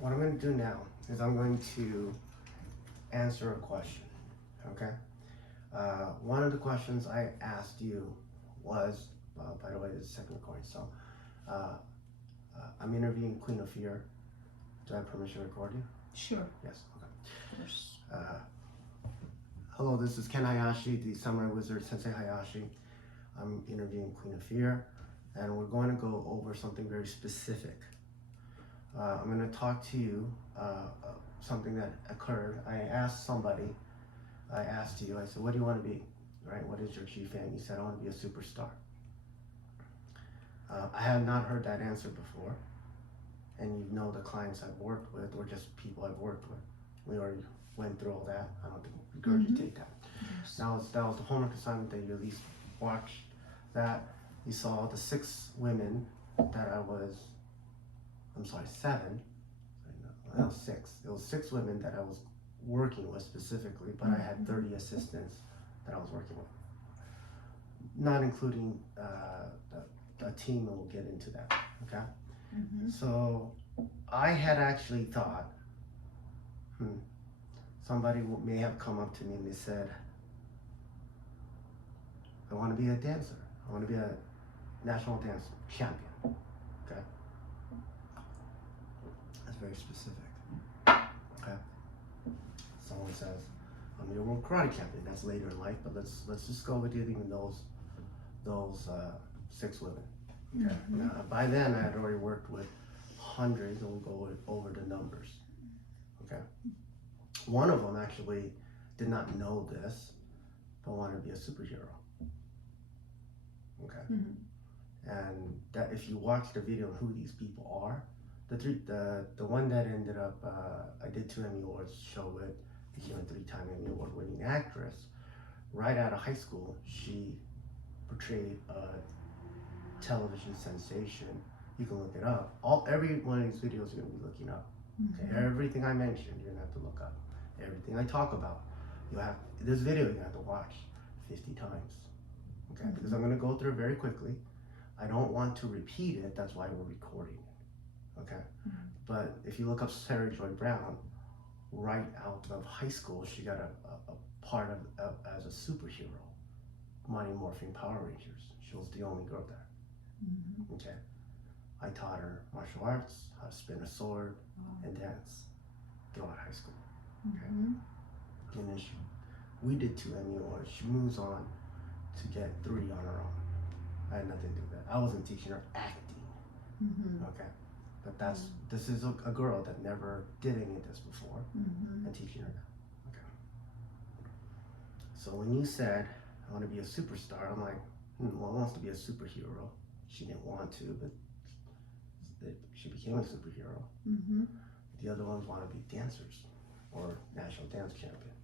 What I'm going to do now is I'm going to answer a question, okay? One of the questions I asked you was, by the way, this is the second recording, so I'm interviewing Queen of Fear. Do I have permission to record you? Sure. Yes, okay. Of course. Hello, this is Ken Hayashi, the Samurai Wizard Sensei Hayashi. I'm interviewing Queen of Fear, and we're going to go over something very specific. I'm going to talk to you something that occurred. I asked you, I said, what do you want to be? Right? What is your chief aim? You said, I want to be a superstar. I have not heard that answer before. And you know the clients I've worked with, or just people I've worked with. We already went through all that. I don't think we regurgitate that. Yes. That was the homework assignment that you at least watched that. You saw the 6 women that seven. No, 6. It was 6 women that I was working with specifically, but I had 30 assistants that I was working with. Not including the team, and we'll get into that, okay? So I had actually thought, somebody may have come up to me and they said, I want to be a dancer. I want to be a national dance champion, okay? That's very specific, okay? Someone says, I'm your world karate champion. That's later in life, but let's just go with even those 6 women. Okay. Now, by then, I had already worked with hundreds, and we'll go over the numbers. Okay. One of them actually did not know this, but wanted to be a superhero. Okay. And that if you watch the video of who these people are, the one that ended up, I did 2 Emmy Awards show with, became a 3-time Emmy Award winning actress. Right out of high school, she portrayed a television sensation. You can look it up. Every one of these videos you're gonna be looking up. Okay, everything I mentioned, you're gonna have to look up. Everything I talk about, this video you're gonna have to watch 50 times. Okay, because I'm gonna go through it very quickly. I don't want to repeat it. That's why we're recording it. Okay, but if you look up Sarah Joy Brown, right out of high school, she got a part of as a superhero, Mighty Morphin Power Rangers. She was the only girl there. Okay, I taught her martial arts, how to spin a sword, and dance throughout high school. Okay, and then we did 2 Emmy Awards. She moves on to get 3 on her own. I had nothing to do with that. I wasn't teaching her acting. Okay, but this is a girl that never did any of this before, and teaching her that. Okay, so when you said I want to be a superstar, I'm like, well, I wants to be a superhero. She didn't want to, but she became a superhero. The other ones want to be dancers or national dance champion.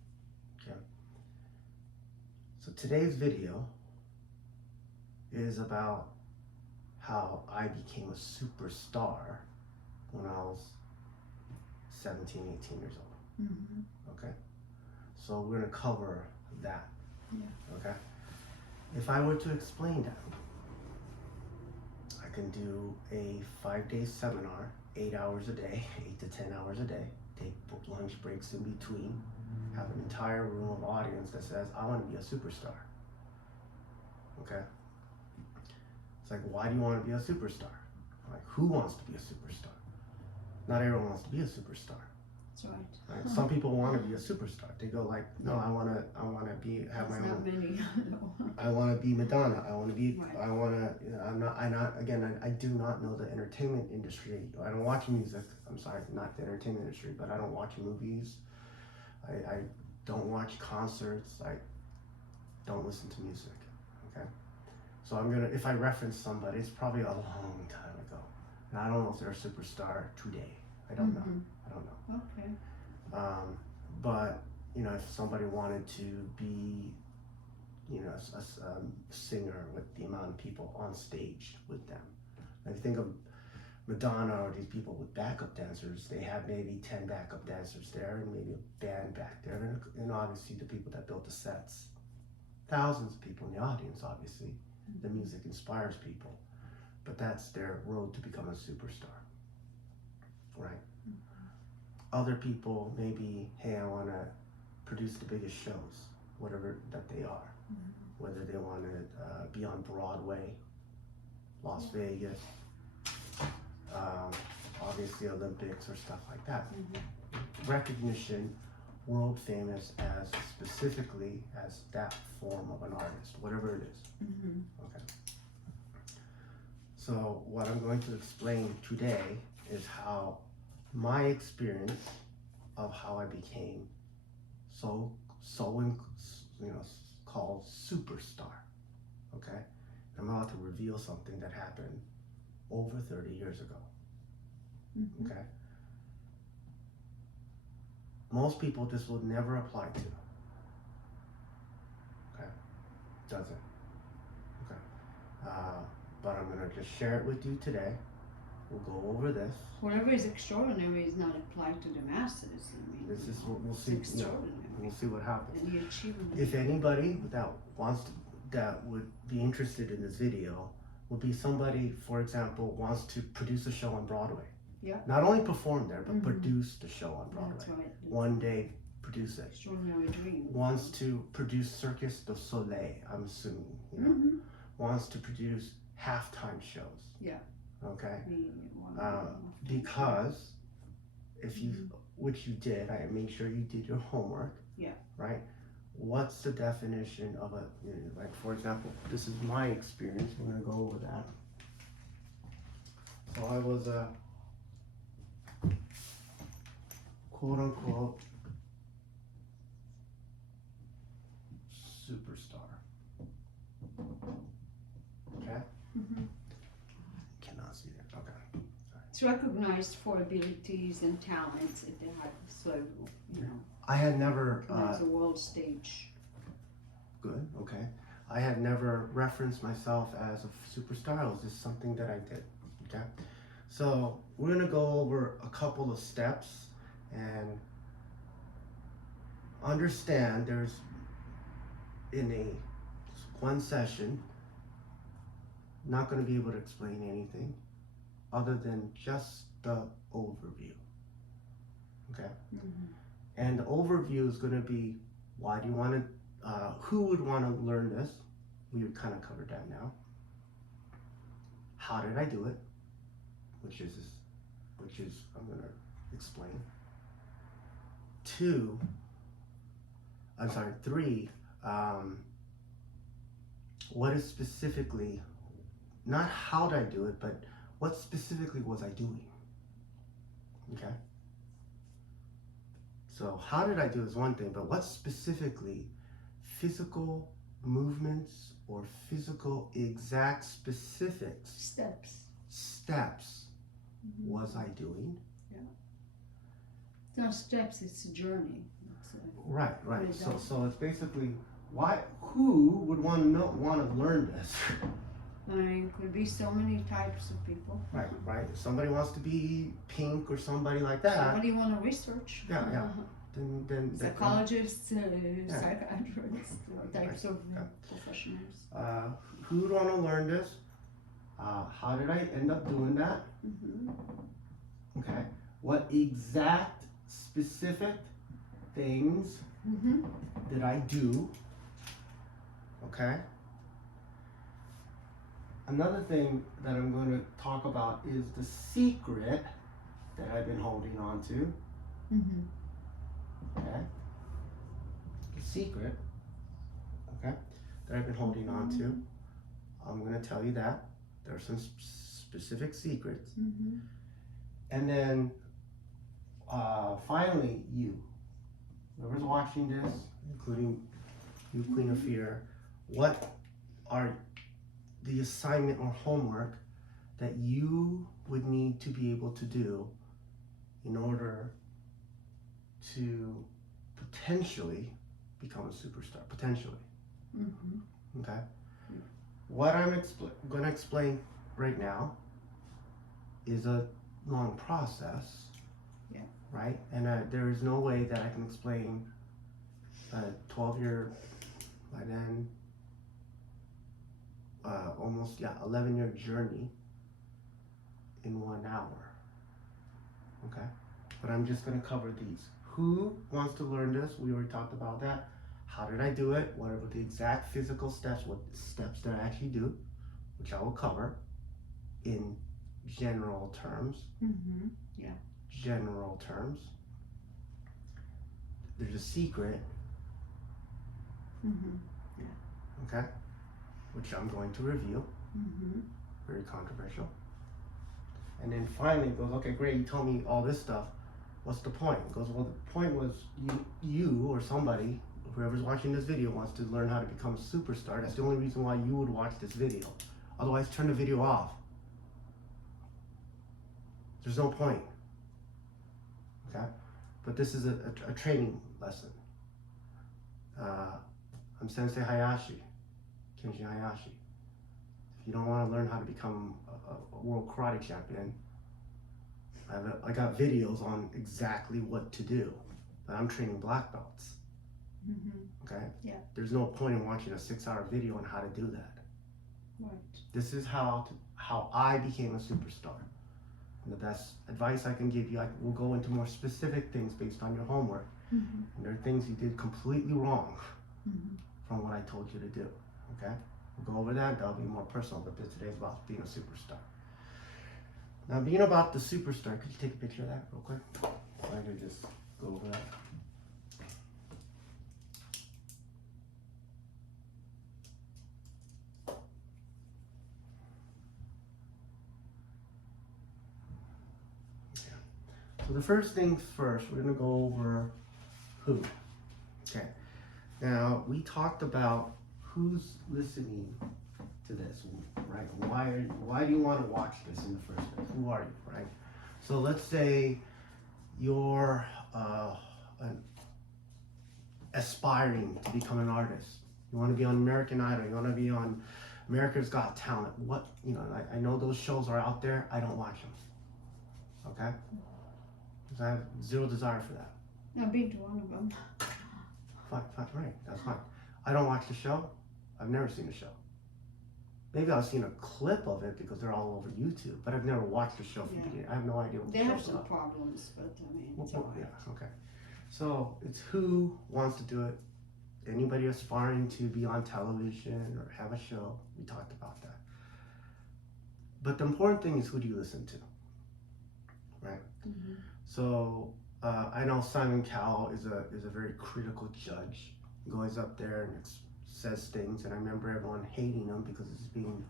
Okay. So today's video is about how I became a superstar when I was 17, 18 years old. Okay. So we're gonna cover that. Okay. If I were to explain that, I can do a 5-day seminar, 8 hours a day, 8 to 10 hours a day, take lunch breaks in between, have an entire room of audience that says, I want to be a superstar. Okay? It's like, why do you want to be a superstar? Like, who wants to be a superstar? Not everyone wants to be a superstar. That's right. Right? Some people want to be a superstar. They go like, no, I want to have my own. Not many. No. I want to be Madonna. I want to be. Right. I want to. I do not know the entertainment industry. I don't watch music. I'm sorry, not the entertainment industry, but I don't watch movies. I don't watch concerts. I don't listen to music. Okay, so if I reference somebody, it's probably a long time ago, and I don't know if they're a superstar today. I don't know. I don't know. Okay. But if somebody wanted to be, a singer with the amount of people on stage with them, if you think of Madonna or these people with backup dancers, they have maybe 10 backup dancers there and maybe a band back there, and obviously the people that built the sets, thousands of people in the audience. Obviously, the music inspires people, but that's their road to become a superstar, right? other people maybe, hey, I want to produce the biggest shows, whatever that they are. Whether they want to be on Broadway, Las Vegas, obviously Olympics or stuff like that. Recognition, world famous as specifically as that form of an artist, whatever it is. Okay. So what I'm going to explain today is how my experience of how I became so called superstar. Okay, I'm about to reveal something that happened over 30 years ago. Okay, most people this will never apply to. Okay, doesn't. Okay, but I'm gonna just share it with you today. We'll go over this. Whatever is extraordinary is not applied to the masses. I mean, This is what we'll it's see. extraordinary. We'll see what happens. And the achievement. If anybody that would be interested in this video would be somebody, for example, wants to produce a show on Broadway. Yeah. Not only perform there, but produce the show on Broadway. That's right. One day, produce it. Extraordinary dream. Wants to produce Circus du Soleil, I'm assuming. You know? Wants to produce halftime shows. Yeah. Okay. The Because if you, which you did, I made sure you did your homework. Yeah. Right. What's the definition of a, like, for example, this is my experience. We're gonna go over that. So I was a quote unquote superstar. Okay. Cannot see that. Okay. It's recognized for abilities and talents that they had, so you know. I had never. It's a world stage. Good. Okay. I had never referenced myself as a superstar. It was just something that I did. Okay. So we're gonna go over a couple of steps and understand there's in one session not going to be able to explain anything other than just the overview. Okay. And the overview is going to be why do you want to who would want to learn this? We kind of covered that now. How did I do it? Which is I'm going to explain. 3, what is specifically, not how did I do it, but what specifically was I doing? Okay. So how did I do is one thing, but what specifically physical movements or physical exact specifics steps was I doing? Yeah. It's not steps, it's a journey. Right. So it's basically who would want to learn this? I mean, it could be so many types of people. Right. If somebody wants to be Pink or somebody like that. Somebody want to research. Yeah. Then psychologists, psychiatrists, types of professionals. Who would want to learn this? How did I end up doing that? Okay. What exact specific things did I do? Okay. Another thing that I'm going to talk about is the secret that I've been holding on to. Okay. The secret, okay, that I've been holding on to. I'm going to tell you that. There are some specific secrets. And then finally, whoever's watching this, including you, Queen of Fear, what are the assignment or homework that you would need to be able to do in order to potentially become a superstar? Potentially. Okay? What I'm going to explain right now is a long process. Yeah. Right? And there is no way that I can explain a 12-year, by then, almost 11-year journey in 1 hour. Okay? but I'm just gonna cover these. Who wants to learn this? We already talked about that. How did I do it? What are the exact physical steps? What steps did I actually do? Which I will cover in general terms. Mm-hmm. General terms. There's a secret, Mm-hmm. okay, which I'm going to review. Mm-hmm. Very controversial. And then finally it goes, okay, great, you told me all this stuff. What's the point? It goes, well, the point was you or somebody, whoever's watching this video wants to learn how to become a superstar. That's the only reason why you would watch this video. Otherwise, turn the video off. There's no point. Okay? But this is a training lesson. I'm Sensei Hayashi, Kenshin Hayashi. If you don't want to learn how to become a world karate champion, I got videos on exactly what to do. But I'm training black belts. Mm-hmm. Okay? Yeah. There's no point in watching a 6-hour video on how to do that. Right. This is how I became a superstar. And the best advice I can give you, I will go into more specific things based on your homework. Mm-hmm. And there are things you did completely wrong Mm-hmm. from what I told you to do. Okay? We'll go over that. That'll be more personal, but today's about being a superstar. Now, being about the superstar, could you take a picture of that real quick? I could just go over that. So the first things first, we're gonna go over who. Okay. Now we talked about who's listening to this, right? Why do you want to watch this in the first place? Who are you, right? So let's say you're aspiring to become an artist. You want to be on American Idol. You want to be on America's Got Talent. What, you know, I know those shows are out there. I don't watch them. Okay? Because I have zero desire for that. I've been to one of them. Fine, right, that's fine. I don't watch the show. I've never seen the show. Maybe I've seen a clip of it because they're all over YouTube, but I've never watched the show from the beginning. I have no idea what They the have show's some about. problems, but I mean, it's Well, all right. yeah, okay. So it's who wants to do it. Anybody aspiring to be on television or have a show. We talked about that. But the important thing is, who do you listen to, right? Mm-hmm. So I know Simon Cowell is a very critical judge. He goes up there and says things, and I remember everyone hating him because he's being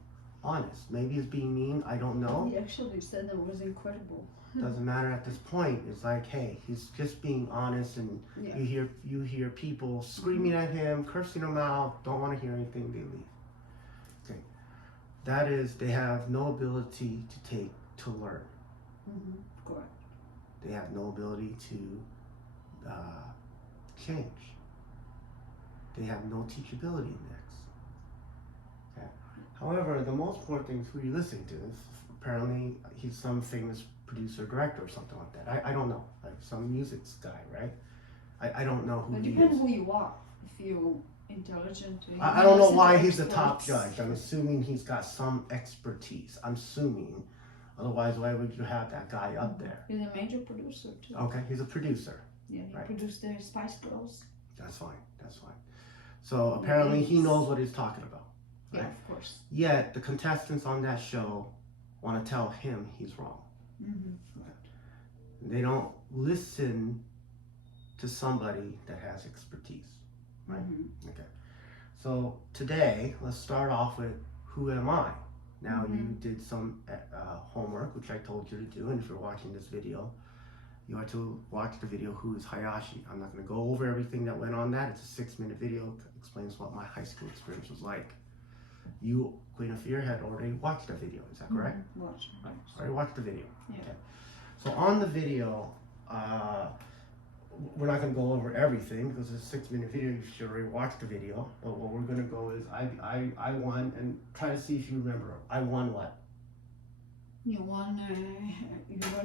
honest. Maybe he's being mean. I don't know. He actually said that was incredible. Doesn't matter at this point. It's like, hey, he's just being honest, and Yeah. you hear people screaming at him, cursing him out. Don't want to hear anything. They leave. Okay, that is, they have no ability to learn. Mm-hmm. Correct. They have no ability to change. They have no teachability index. Okay. However, the most important thing is who you listen to. Apparently, he's some famous producer, director, or something like that. I don't know. Like some music guy, right? I don't know who It he depends is. who you are. If you're intelligent, you I don't know listen to why he's the top experts. judge. I'm assuming he's got some expertise. I'm assuming. Otherwise, why would you have that guy up there? He's a major producer too. Okay, he's a producer. Yeah, he Right. produced the Spice Girls. That's fine. That's fine. So apparently he knows what he's talking about. Yeah, Right. of course. Yet the contestants on that show want to tell him he's wrong. Mm-hmm. They don't listen to somebody that has expertise. Right. Mm-hmm. Okay. So today, let's start off with who am I? Now you did some homework, which I told you to do, and if you're watching this video, you are to watch the video Who is Hayashi. I'm not going to go over everything that went on that. It's a 6-minute video. It explains what my high school experience was like. You, Queen of Fear, had already watched the video. Is that correct? Mm-hmm. Watch. Already watched the video. Yeah. Okay. So on the video, we're not going to go over everything because it's a 6-minute video. You should already watch the video. But what we're going to go is I won, and try to see if you remember. I won what? You won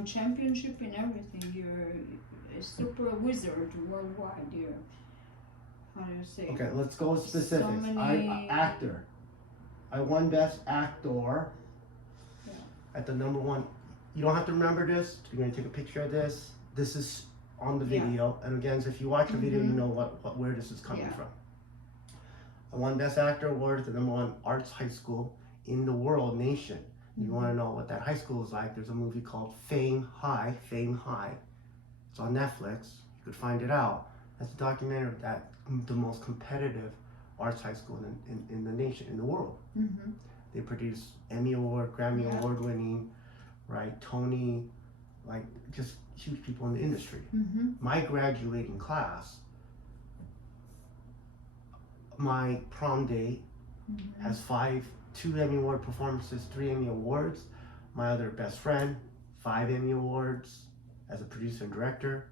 championship in everything. You're a super wizard worldwide. You're, how do you say? Okay, let's go with specifics. many- Actor. I won Best Actor Yeah. at the #1. You don't have to remember this. You're going to take a picture of this. this is on the Yeah. video, and again, so if you watch the video, you Mhm. know where this is coming Yeah. from. I won Best Actor award at the #1 arts high school in the world nation. You want to know what that high school is like? There's a movie called Fame High. Fame High. It's on Netflix. You could find it out. That's a documentary that the most competitive arts high school in the nation, in the world. Mm-hmm. They produce Emmy Award, Grammy Yeah. Award winning, right? Tony, like just huge people in the industry. Mm-hmm. My graduating class, my prom day Mm-hmm. has 2 Emmy Award performances, 3 Emmy Awards. My other best friend, 5 Emmy Awards as a producer and director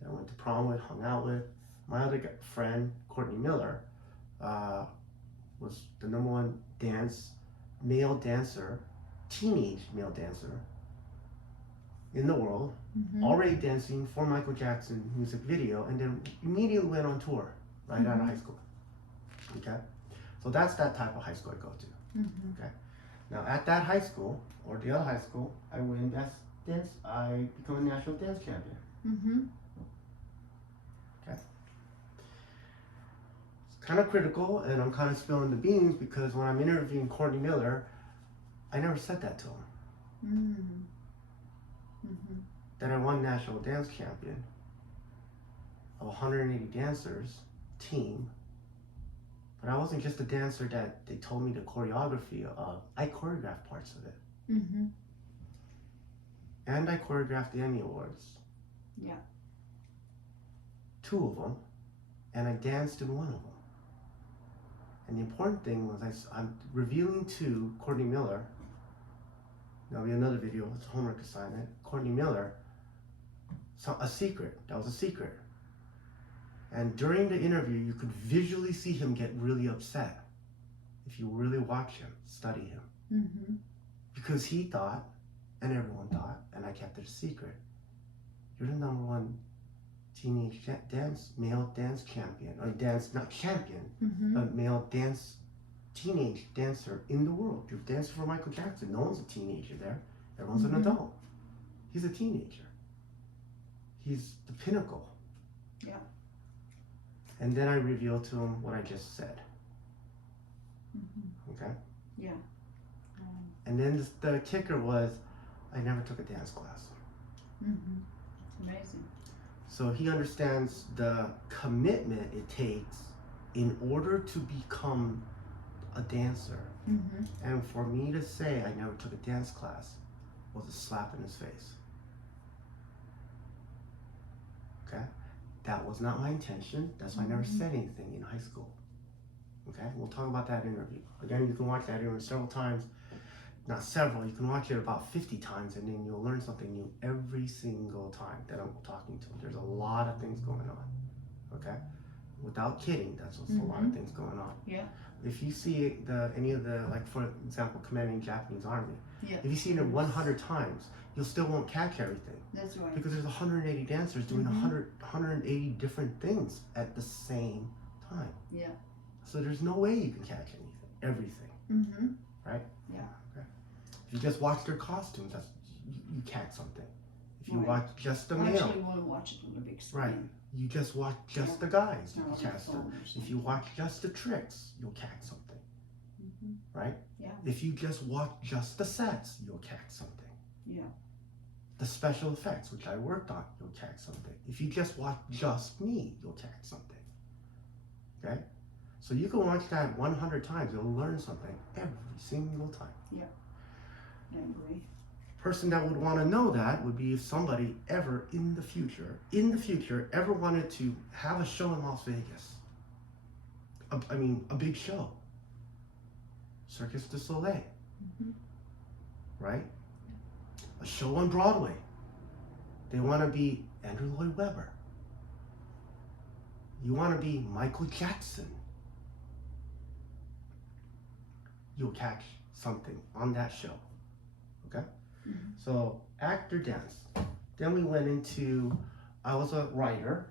that I went to prom with, hung out with. My other friend, Courtney Miller, was the #1 male dancer, teenage male dancer in the world, Mm-hmm. already dancing for Michael Jackson music video, and then immediately went on tour right out of high school. Okay? So that's that type of high school I go to. Mm-hmm. Now at that high school, or the other high school, I win best dance, I become a national dance champion. Mm-hmm. It's kind of critical, and I'm kind of spilling the beans because when I'm interviewing Courtney Miller, I never said that to him. Mm-hmm. Mm-hmm. That I won national dance champion of 180 dancers team. But I wasn't just a dancer that they told me the choreography of. I choreographed parts of it. Mm-hmm. And I choreographed the Emmy Awards. Yeah. 2 of them. And I danced in 1 of them. And the important thing was I'm revealing to Courtney Miller, there'll be another video, it's a homework assignment, Courtney Miller, a secret. That was a secret. And during the interview, you could visually see him get really upset if you really watch him, study him. Mm-hmm. Because he thought, and everyone thought, and I kept it a secret, you're the #1 teenage male dance champion, or not champion, Mm-hmm. but male teenage dancer in the world. You're dancing for Michael Jackson. No one's a teenager there. Everyone's an adult. He's a teenager. He's the pinnacle. Yeah. And then I revealed to him what I just said. Mm-hmm. Okay? Yeah. And then the kicker was, I never took a dance class. Mm-hmm. Amazing. So he understands the commitment it takes in order to become a dancer. Mm-hmm. And for me to say I never took a dance class was a slap in his face. Okay? That was not my intention. That's why I never said anything in high school. Okay? We'll talk about that interview. Again, you can watch that interview several times. Not several, you can watch it about 50 times, and then you'll learn something new every single time that I'm talking to him. There's a lot of things going on. Okay? Without kidding, that's what's a lot of things going on. Yeah. If you see any of the, like for example, commanding Japanese army, Yeah. if you see it 100 times, you still won't catch everything That's right. because there's 180 dancers doing 180 different things at the same time. Yeah. So there's no way you can catch everything. Mm-hmm. Right? Yeah. Okay. If you just watch their costumes, you catch something. If you Right. watch just the I male, actually want to watch it on the big screen. right? You just watch just the guys, you Not can on my catch them. phone or If something. you watch just the tricks, you'll catch something. Mm-hmm. Right? Yeah. If you just watch just the sets, you'll catch something. Yeah. The special effects, which I worked on, you'll catch something. If you just watch just me, you'll catch something. Okay? So you can watch that 100 times, you'll learn something every single time. I agree. Person that would want to know that would be if somebody ever in the future, ever wanted to have a show in Las Vegas. A big show. Circus du Soleil. Mm-hmm. Right? A show on Broadway. They want to be Andrew Lloyd Webber. You want to be Michael Jackson. You'll catch something on that show. Okay? Mm-hmm. So, actor, dance. Then we went into, I was a writer.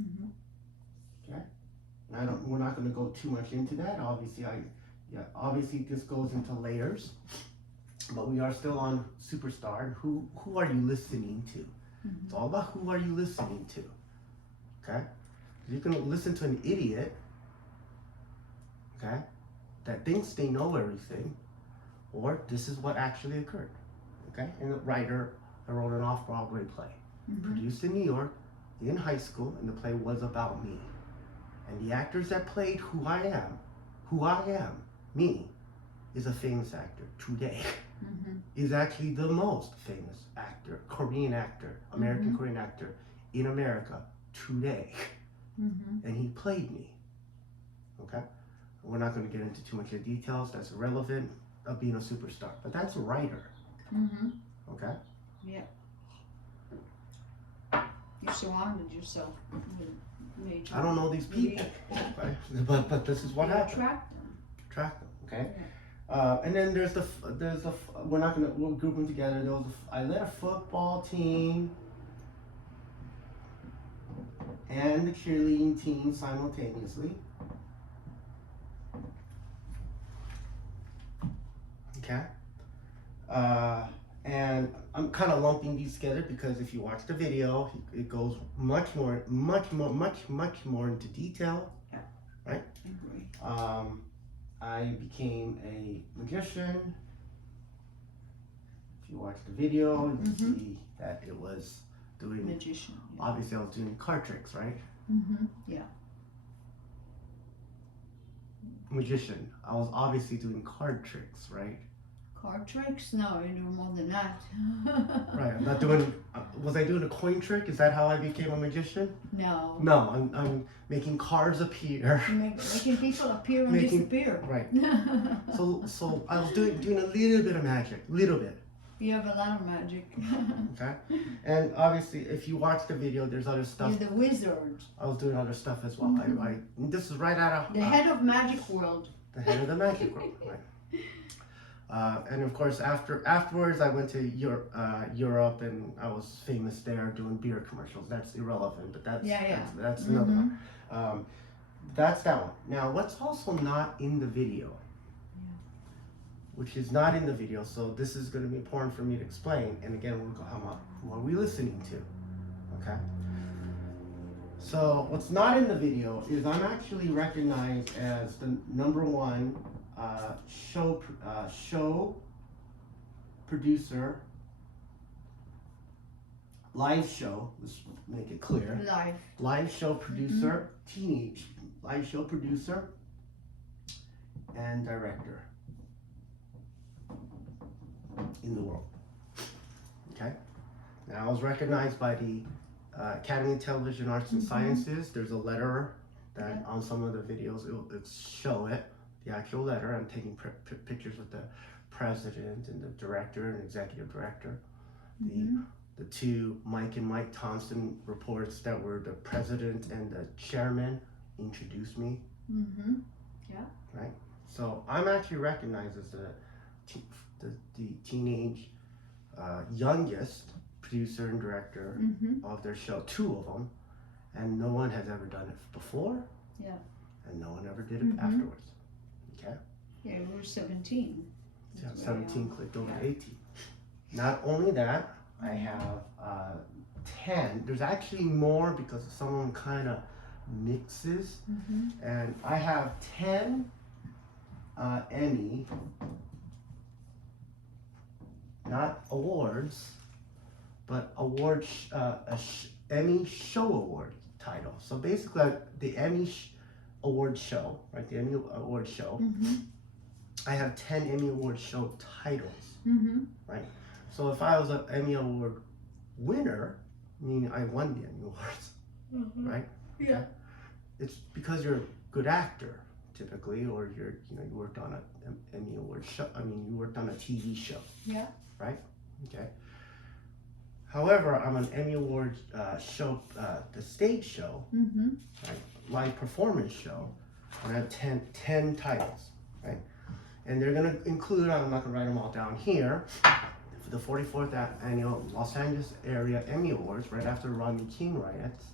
Mm-hmm. Okay? We're not going to go too much into that. Obviously this goes into layers. But we are still on Superstar. Who are you listening to? It's all about who are you listening to. Okay? You can listen to an idiot, okay, that thinks they know everything, or this is what actually occurred. Okay? And the writer, I wrote an off-Broadway play, produced in New York, in high school, and the play was about me. And the actors that played who I am, me, is a famous actor today. Is actually the most famous actor, Korean actor, American Korean actor in America today. And he played me. Okay? We're not going to get into too much of the details. That's irrelevant of being a superstar. But that's a writer. Okay? Yeah. You surrounded yourself with major. I don't know these people. Okay? But this is what You happened. attract them. Okay? And then we'll group them together. I led a football team and the cheerleading team simultaneously. Okay? And I'm kind of lumping these together because if you watch the video, it goes much more into detail. Yeah. Right? I agree. I became a magician. If you watch the video, you see that it was doing. Magician. Yeah. Obviously, I was doing card tricks, right? Yeah. Magician. I was obviously doing card tricks, right? Card tricks? No, you do more than that. Right. I'm not doing. Was I doing a coin trick? Is that how I became a magician? No. No. I'm making cards appear. Making people appear and disappear. Right. So I was doing a little bit of magic, little bit. You have a lot of magic. Okay. And obviously, if you watch the video, there's other stuff. You're the wizard. I was doing other stuff as well. This is right out of the head of Magic World. The head of the Magic World. Right. And of course, afterwards, I went to Europe, and I was famous there doing beer commercials. That's irrelevant, but that's another one. That's that one. Now, what's also not in the video, which is not in the video, so this is going to be important for me to explain. And again, we'll go, who are we listening to? Okay. So what's not in the video is I'm actually recognized as the #1 show producer, live show, let's make it clear. Live show producer, teenage live show producer, and director in the world. Okay? Now I was recognized by the Academy of Television Arts and Sciences. There's a letter that on some of the videos it'll show it. The actual letter. I'm taking pictures with the president and the director and executive director. The two Mike and Mike Thompson reports that were the president and the chairman introduced me. Yeah. Right. So I'm actually recognized as the teenage youngest producer and director of their show. 2 of them, and no one has ever done it before. Yeah. And no one ever did it afterwards. Okay. Yeah, we were 17. Yeah, 17 clicked over 18. Not only that, I have 10. There's actually more because some of them kind of mixes. And I have 10 Emmy, not awards, but Emmy Show Award title. So basically, the Emmy Award show, right? The Emmy Award show. I have 10 Emmy Award show titles, right? So if I was an Emmy Award winner, meaning I won the Emmy Awards, right? Yeah. Okay? It's because you're a good actor, typically, or you worked on an Emmy Award show. I mean, you worked on a TV show. Yeah. Right? Okay. However, I'm an Emmy Award show, the stage show, right? Live performance show, and I have 10 titles, right? And they're gonna include, I'm not gonna write them all down here, for the 44th annual Los Angeles Area Emmy Awards, right after Rodney King riots,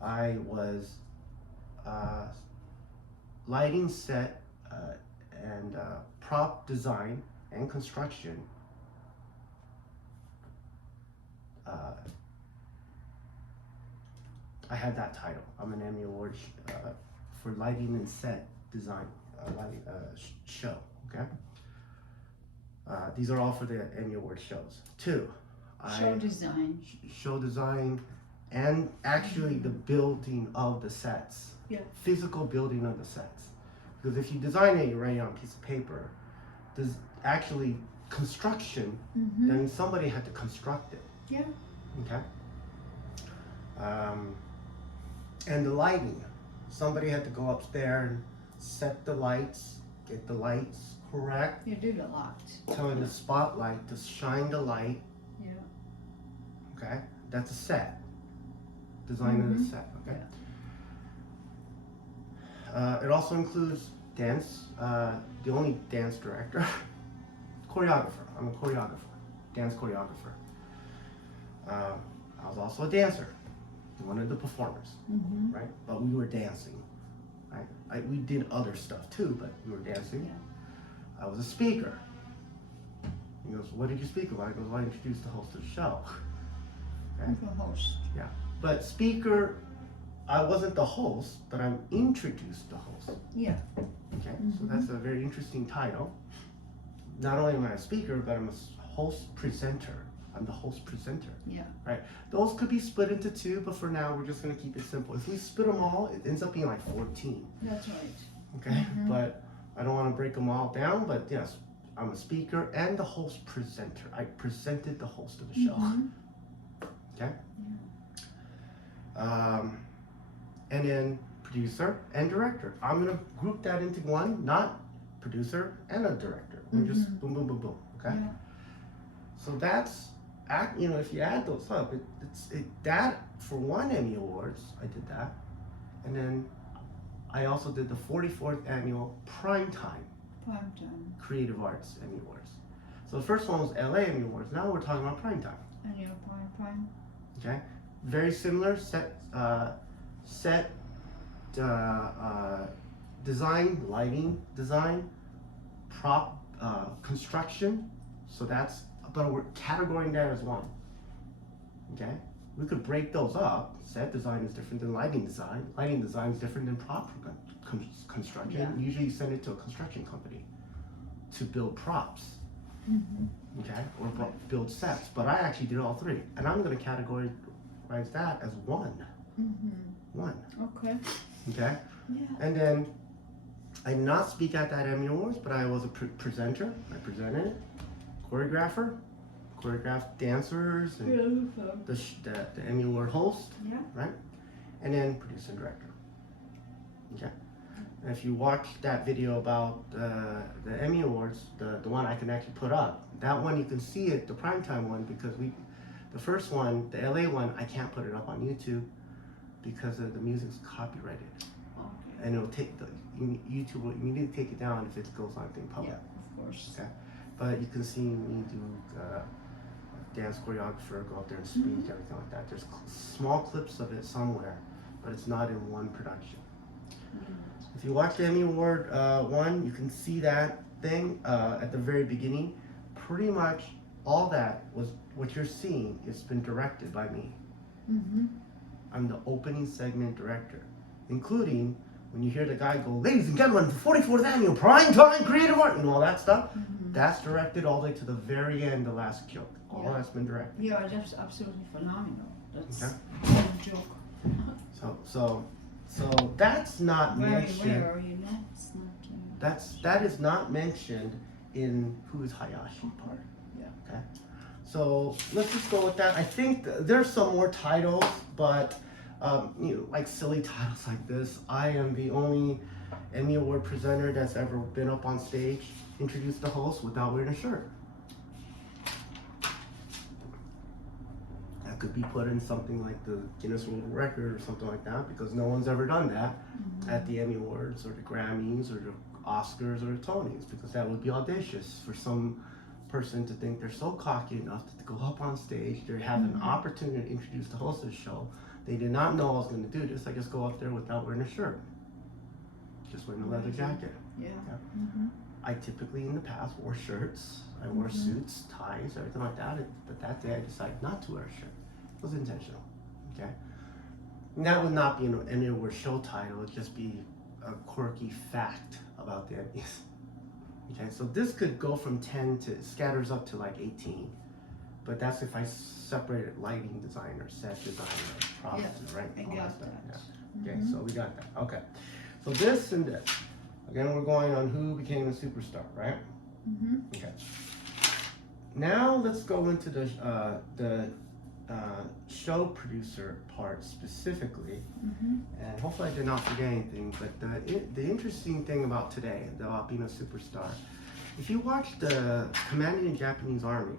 I was lighting, set, and prop design and construction I had that title. I'm an Emmy Award for lighting and set design, show. Okay. These are all for the Emmy Award shows. 2, Show design. Show design, and actually the building of the sets. Yeah. Physical building of the sets. Because if you design it, you write it on a piece of paper. There's actually construction. Mm-hmm. Then somebody had to construct it. Yeah. Okay. And the lighting. Somebody had to go up there and set the lights, get the lights correct. You did a lot. Telling the spotlight to shine the light. Yeah. Okay. That's a set. Design of the set. Okay. It also includes dance. The only dance director, choreographer. I'm a choreographer, dance choreographer. I was also a dancer, one of the performers, Mm-hmm. right? But we were dancing, right? We did other stuff too, but we were dancing. Yeah. I was a speaker. He goes, "What did you speak about?" I goes, "Well, I introduced the host of the show." Okay? I'm the host. Yeah, but speaker, I wasn't the host, but I'm introduced the host. Yeah. Okay, so that's a very interesting title. Not only am I a speaker, but I'm a host presenter. I'm the host presenter. Yeah. Right? Those could be split into 2, but for now we're just gonna keep it simple. If we split them all, it ends up being like 14. That's right. Okay, but I don't want to break them all down. But yes, I'm a speaker and the host presenter. I presented the host of the show. Mm-hmm. Okay. And then producer and director. I'm gonna group that into one, not producer and a director. We're just boom, boom, boom, boom. Okay. Yeah. So that's if you add those up, that for 1 Emmy Awards, I did that, and then I also did the 44th annual Primetime Primetime. Creative Arts Emmy Awards. So the first one was LA Emmy Awards. Now we're talking about Primetime. And your prime. Okay, very similar design, lighting design, prop construction. So but we're categorizing that as one. Okay, we could break those up. Set design is different than lighting design. Lighting design is different than prop construction. Yeah. Usually you send it to a construction company to build props. Mm-hmm. Okay, or build sets. But I actually did all 3, and I'm going to categorize that as one. Mm-hmm. One. Okay. Okay, Yeah. and then I did not speak at that Emmy Awards, but I was a presenter. I presented it. Choreographed dancers and Beautiful. the Emmy Award host, Yeah. right? And then producer and director. Okay. And if you watch that video about the Emmy Awards, the one I can actually put up, that one you can see it, the primetime one, because the first one, the LA one, I can't put it up on YouTube because the music's copyrighted, Okay. and it'll take YouTube will immediately take it down if it goes on thing public. Yeah, of course. Okay. But you can see me do dance choreographer, go up there and speak, everything like that. There's small clips of it somewhere, but it's not in one production. If you watch the Emmy Award one, you can see that thing at the very beginning. Pretty much all that was what you're seeing. It's been directed by me. Mm-hmm. I'm the opening segment director, including when you hear the guy go, "Ladies and gentlemen, the 44th annual Primetime Creative Art," and all that stuff. That's directed all the way to the very end, the last joke. All that's been directed. Yeah, that's absolutely phenomenal. That's Okay. no joke. So that's not Very mentioned. rare, It's not. That is not mentioned in Who's Hayashi part. Yeah. Okay. So let's just go with that. I think there's some more titles, but like silly titles like this. I am the only Emmy Award presenter that's ever been up on stage, introduced the host without wearing a shirt. That could be put in something like the Guinness World Record or something like that, because no one's ever done that at the Emmy Awards or the Grammys or the Oscars or the Tonys, because that would be audacious for some person to think they're so cocky enough to go up on stage. They have an opportunity to introduce the host of the show. They did not know I was going to do this. I just go up there without wearing a shirt, just wearing a leather jacket. Yeah. Yeah. Mm-hmm. I typically in the past wore shirts. I wore suits, ties, everything like that. But that day I decided not to wear a shirt. It was intentional. Okay. And that would not be an Emmy Award show title. It would just be a quirky fact about the Emmys. Okay. So this could go from 10 to scatters up to like 18. But that's if I separated lighting designer, set designer, props, right? I All got stuff. that. Yeah. Okay, so we got that. Okay. So this and this. Again, we're going on who became a superstar, right? Okay. Now let's go into the show producer part specifically, and hopefully I did not forget anything. But the interesting thing about today, about being a superstar, if you watch the Commanding the Japanese Army,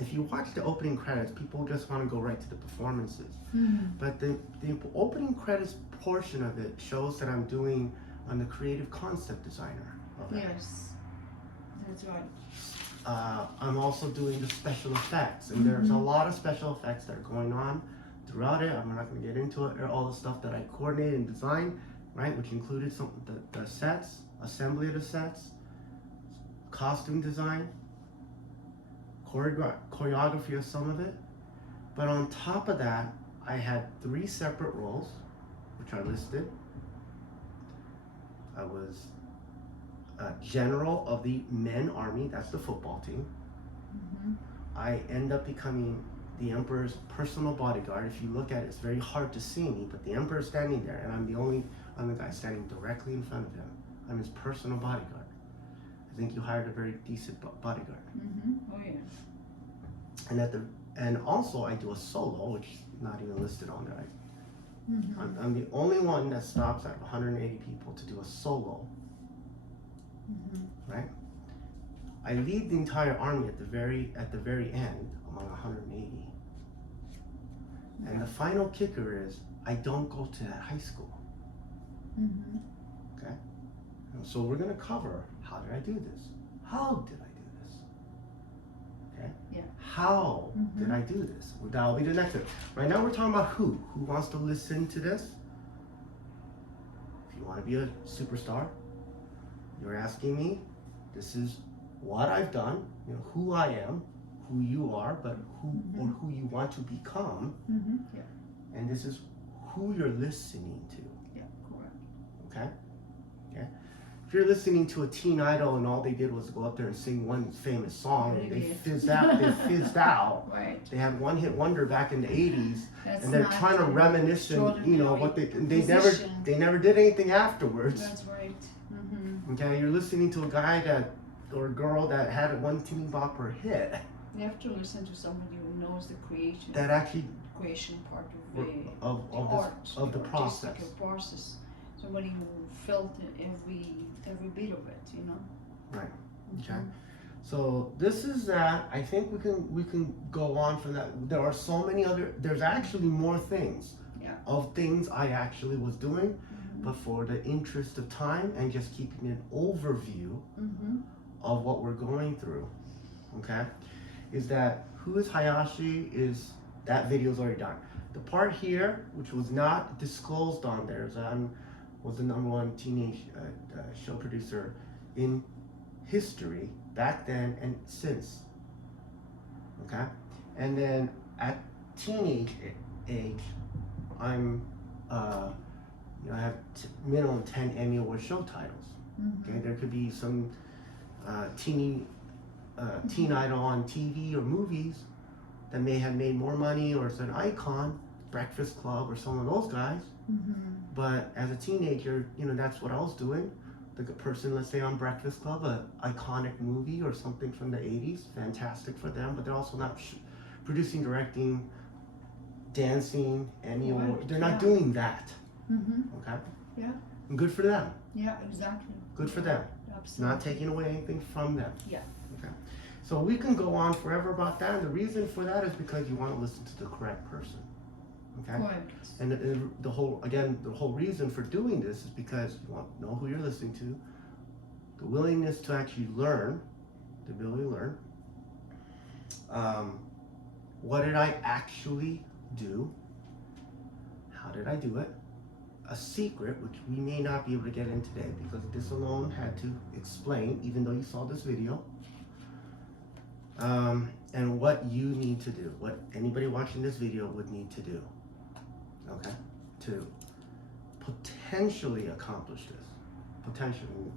if you watch the opening credits, people just want to go right to the performances. But the opening credits portion of it shows that I'm doing. I'm the creative concept designer of it. Yes, that's right. I'm also doing the special effects, and there's a lot of special effects that are going on throughout it. I'm not going to get into it. All the stuff that I coordinated and designed, right, which included some the sets, assembly of the sets, costume design, choreography of some of it. But on top of that, I had 3 separate roles, which I listed. I was general of the men army, that's the football team. I end up becoming the emperor's personal bodyguard. If you look at it, it's very hard to see me, but the emperor's standing there, and I'm the guy standing directly in front of him. I'm his personal bodyguard. I think you hired a very decent bodyguard. Oh yeah. And also I do a solo, which is not even listed on there. I'm the only one that stops out of 180 people to do a solo, right? I lead the entire army at the very end among 180. And the final kicker is I don't go to that high school. Okay? And so we're gonna cover how did I do this? How did I do this? Okay? Yeah. How did I do this? Well, that'll be the next one. Right now we're talking about who. Who wants to listen to this? If you want to be a superstar, you're asking me, this is what I've done, who I am, who you are, but or who you want to become. Yeah. And this is who you're listening to. Yeah, correct. Okay? Okay? If you're listening to a teen idol and all they did was go up there and sing one famous song and they fizzed out. Right. They had one hit wonder back in the 80s, That's and they're not trying to reminisce, what they never did anything afterwards. That's right. Okay, you're listening to a guy or a girl that had one teeny bopper hit. You have to listen to somebody who knows the creation. That actually creation part of the process. Somebody who felt every bit of it, Right. Okay. So this is that. I think we can go on from that. There are so many other. There's actually more things. Yeah. Of things I actually was doing, but for the interest of time and just keeping an overview of what we're going through. Okay. Is that who is Hayashi? That video's already done. The part here, which was not disclosed on there, is was the #1 teenage show producer in history back then and since. Okay, and then at teenage age, I'm I have minimum 10 Emmy Award show titles. Okay, there could be some teen idol on TV or movies that may have made more money, or it's an icon, Breakfast Club or some of those guys. But as a teenager, that's what I was doing. The person, let's say on Breakfast Club, an iconic movie or something from the 80s, fantastic for them, but they're also not producing, directing, dancing, Emmy Award. They're not doing that. Okay? Yeah. And good for them. Yeah, exactly. Good for them. Absolutely. Not taking away anything from them. Yeah. Okay. So we can go on forever about that, and the reason for that is because you want to listen to the correct person. Okay? Correct. And the whole reason for doing this is because you want to know who you're listening to, the willingness to actually learn, the ability to learn. What did I actually do? How did I do it? a secret, which we may not be able to get in today because this alone had to explain, even though you saw this video, and what you need to do, what anybody watching this video would need to do, okay, to potentially accomplish this. Potentially,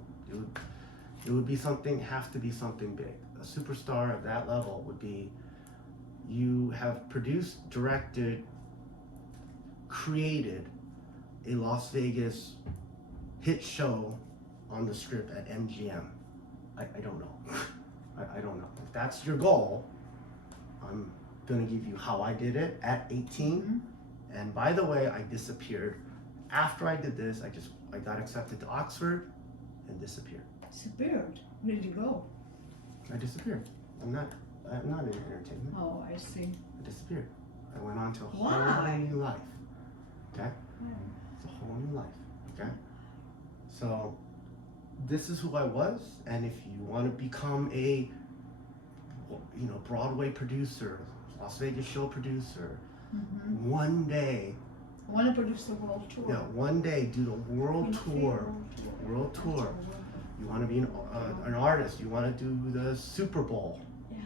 it would be something, have to be something big. A superstar of that level would be, you have produced, directed, created a Las Vegas hit show on the Strip at MGM. I don't know. I don't know. If that's your goal, I'm gonna give you how I did it at 18. Mm-hmm. And by the way, I disappeared. After I did this, I got accepted to Oxford and disappeared. Disappeared. Where did you go? I disappeared. I'm not in entertainment. Oh, I see. I disappeared. I went on to a whole Why? new life. Okay? Yeah. It's a whole new life. Okay? So this is who I was, and if you want to become a Broadway producer, Las Vegas show producer, Mm-hmm. one day, I want to produce the world tour. yeah, one day do the world tour. World That's tour. You want to be an artist. You want to do the Super Bowl Yeah.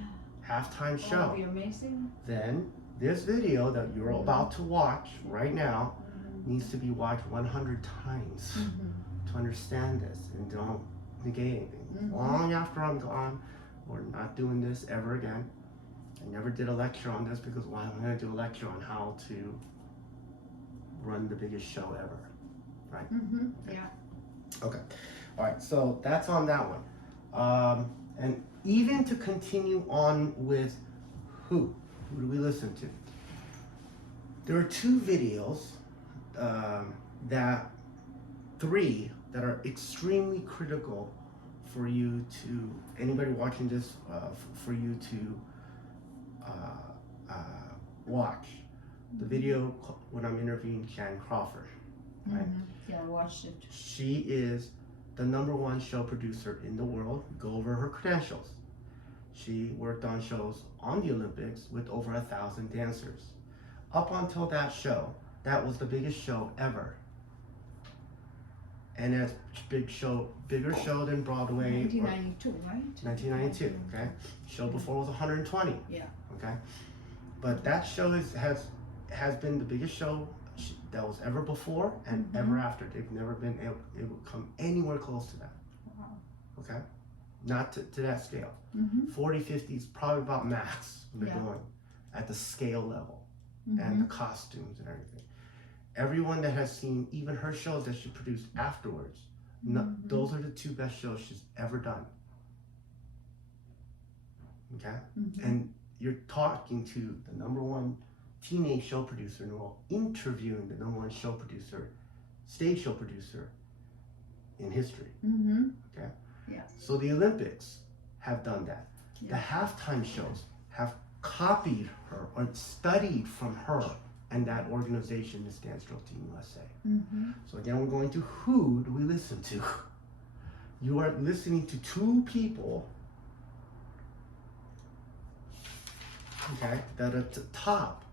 halftime That show. would be amazing. Then this video that you're about to watch right now Mm-hmm. needs to be watched 100 times Mm-hmm. to understand this, and don't negate anything. Mhm. Long after I'm gone, we're not doing this ever again. I never did a lecture on this because why am I going to do a lecture on how to run the biggest show ever? Mm-hmm. Yeah. Okay. All right. So that's on that one. And even to continue on with who do we listen to? There are two videos, three that are extremely critical for you to, anybody watching this, for you to watch. The video when I'm interviewing Jan Crawford, right? Mm-hmm. Yeah, I watched it. She is the #1 show producer in the world. Go over her credentials. She worked on shows on the Olympics with over 1,000 dancers. Up until that show, that was the biggest show ever. And that's bigger show than Broadway. 1992, right? 1992, okay? Show before was 120. Yeah. Okay? But that show has been the biggest show that was ever before and Mhm. ever after. They've never been able to come anywhere close to that. Wow. Okay? Not to that scale. Mm-hmm. 40, 50 is probably about max they're Yeah. going at the scale level Mm-hmm. and the costumes and everything. Everyone that has seen even her shows that she produced afterwards, Mhm. those are the two best shows she's ever done. Okay? Mm-hmm. And you're talking to the #1 teenage show producer in the world, interviewing the #1 show producer, stage show producer in history. Mm-hmm. So the Olympics have done that. The Yeah. halftime shows have copied her or studied from her and that organization, Miss Dance Girl Team USA. Mm-hmm. So again, we're going to who do we listen to? You are listening to two people, okay, that are at the top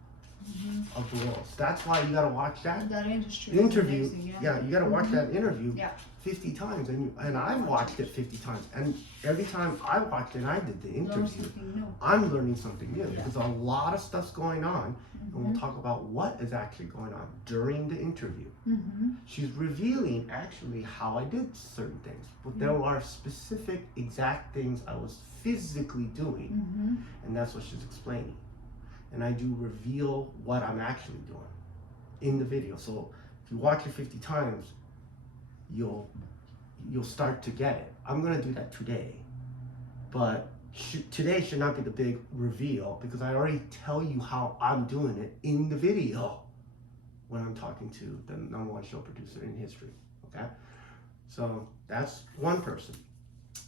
Mm-hmm. of the world. So that's why you gotta watch that That industry. is interview. amazing, Yeah, you gotta watch Mhm. that interview Yeah. 50 times, and I've watched it 50 times, and every time I watched it and I did the Learn interview, something new. I'm learning something new Yeah. because a lot of stuff's going on, and we'll Mhm. talk about what is actually going on during the interview. Mm-hmm. She's revealing actually how I did certain things, but there are specific exact things I was physically doing, Mm-hmm. and that's what she's explaining. And I do reveal what I'm actually doing in the video. So if you watch it 50 times, you'll start to get it. I'm gonna do that today, but today should not be the big reveal because I already tell you how I'm doing it in the video when I'm talking to the #1 show producer in history. Okay, so that's one person.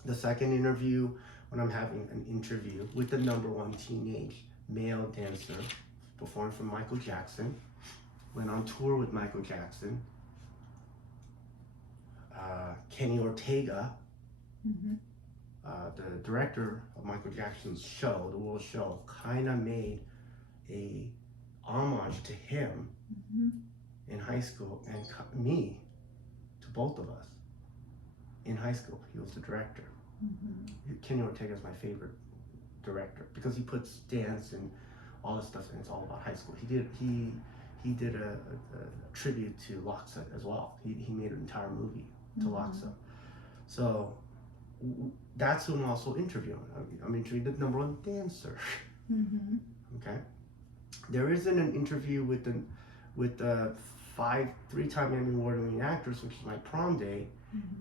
The second interview, when I'm having an interview with the #1 teenage male dancer, performed for Michael Jackson, went on tour with Michael Jackson. Kenny Ortega, Mm-hmm. the director of Michael Jackson's show, The World Show, kind of made a homage to him Mm-hmm. in high school and me to both of us in high school. He was the director. Kenny Ortega is my favorite director because he puts dance and all this stuff, and it's all about high school. He did a tribute to Loxa as well. He made an entire movie to Loxa. So that's who I'm also interviewing. I'm interviewing the #1 dancer. Okay. There isn't an interview with the 3-time Emmy Award-winning actress, which is my prom date,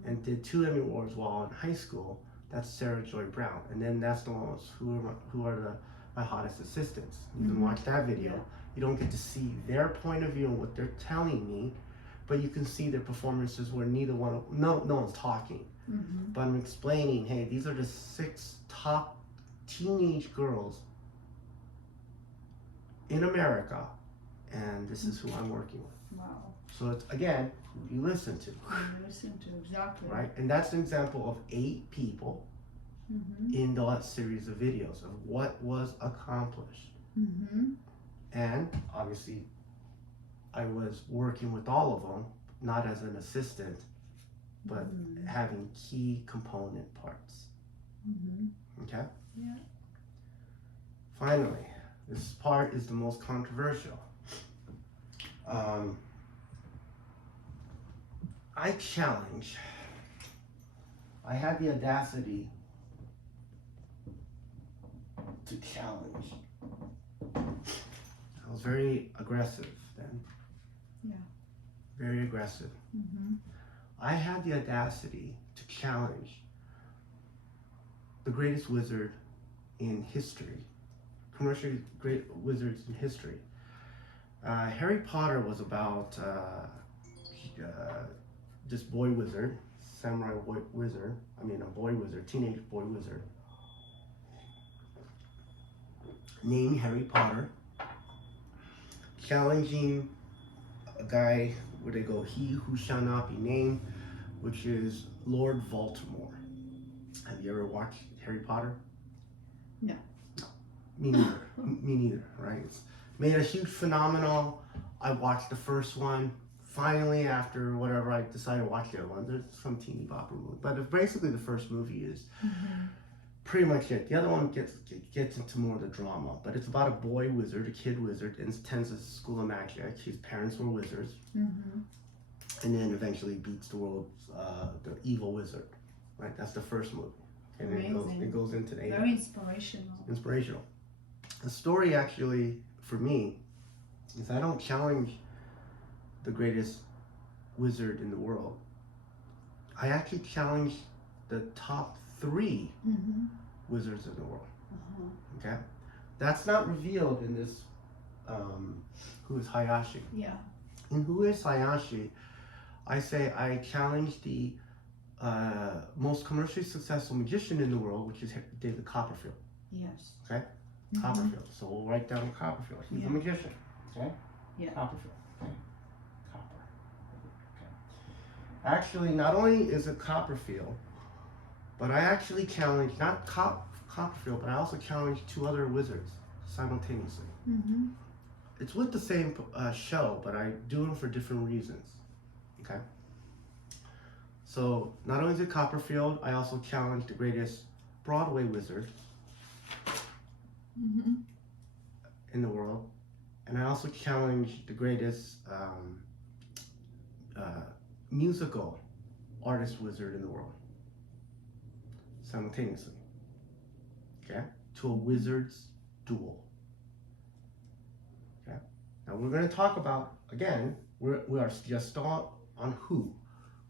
and did 2 Emmy Awards while in high school. That's Sarah Joy Brown, and then that's the ones who are my hottest assistants. You can watch that video. Yeah. You don't get to see their point of view and what they're telling me, but you can see their performances where no one's talking. But I'm explaining, hey, these are the 6 top teenage girls in America, and this is who I'm working with. Wow. So it's, again, who you listen to. You listen to, exactly. Right? And that's an example of 8 people in that series of videos of what was accomplished. And obviously, I was working with all of them, not as an assistant, but having key component parts. Okay? Yeah. Finally, this part is the most controversial. I had the audacity to challenge. I was very aggressive then. Yeah. Very aggressive. I had the audacity to challenge the greatest wizard in history, commercially great wizards in history. Harry Potter was about this boy wizard, samurai boy wizard, teenage boy wizard, named Harry Potter, challenging a guy, where they go, he who shall not be named, which is Lord Voldemort. Have you ever watched Harry Potter? No. No. Me neither. Me neither, right? It's made a huge phenomenon. I watched the first one. Finally, after whatever, I decided to watch the other one. There's some teeny bopper movie. But basically the first movie is pretty much it. The other one gets into more of the drama. But it's about a boy wizard, a kid wizard, and attends a school of magic. His parents were wizards. And then eventually beats the world's, the evil wizard. Right? That's the first movie. And then it goes into the Very inspirational. Inspirational. The story actually, for me, is I don't challenge the greatest wizard in the world. I actually challenge the top 3 wizards in the world. Okay? That's not revealed in this, who is Hayashi. Yeah. In Who is Hayashi, I say I challenge the most commercially successful magician in the world, which is David Copperfield. Yes. Okay? Copperfield. So we'll write down Copperfield. He's a magician. Okay? Yeah. Copperfield. Okay? Copper. Okay. Actually, not only is it Copperfield, but I actually challenge not Copperfield, but I also challenge 2 other wizards simultaneously. It's with the same show, but I do them for different reasons. Okay? So not only is it Copperfield, I also challenge the greatest Broadway wizard in the world, and I also challenge the greatest musical artist wizard in the world simultaneously. Okay? To a wizard's duel. Okay? Now we're going to talk about, again, we are just on who.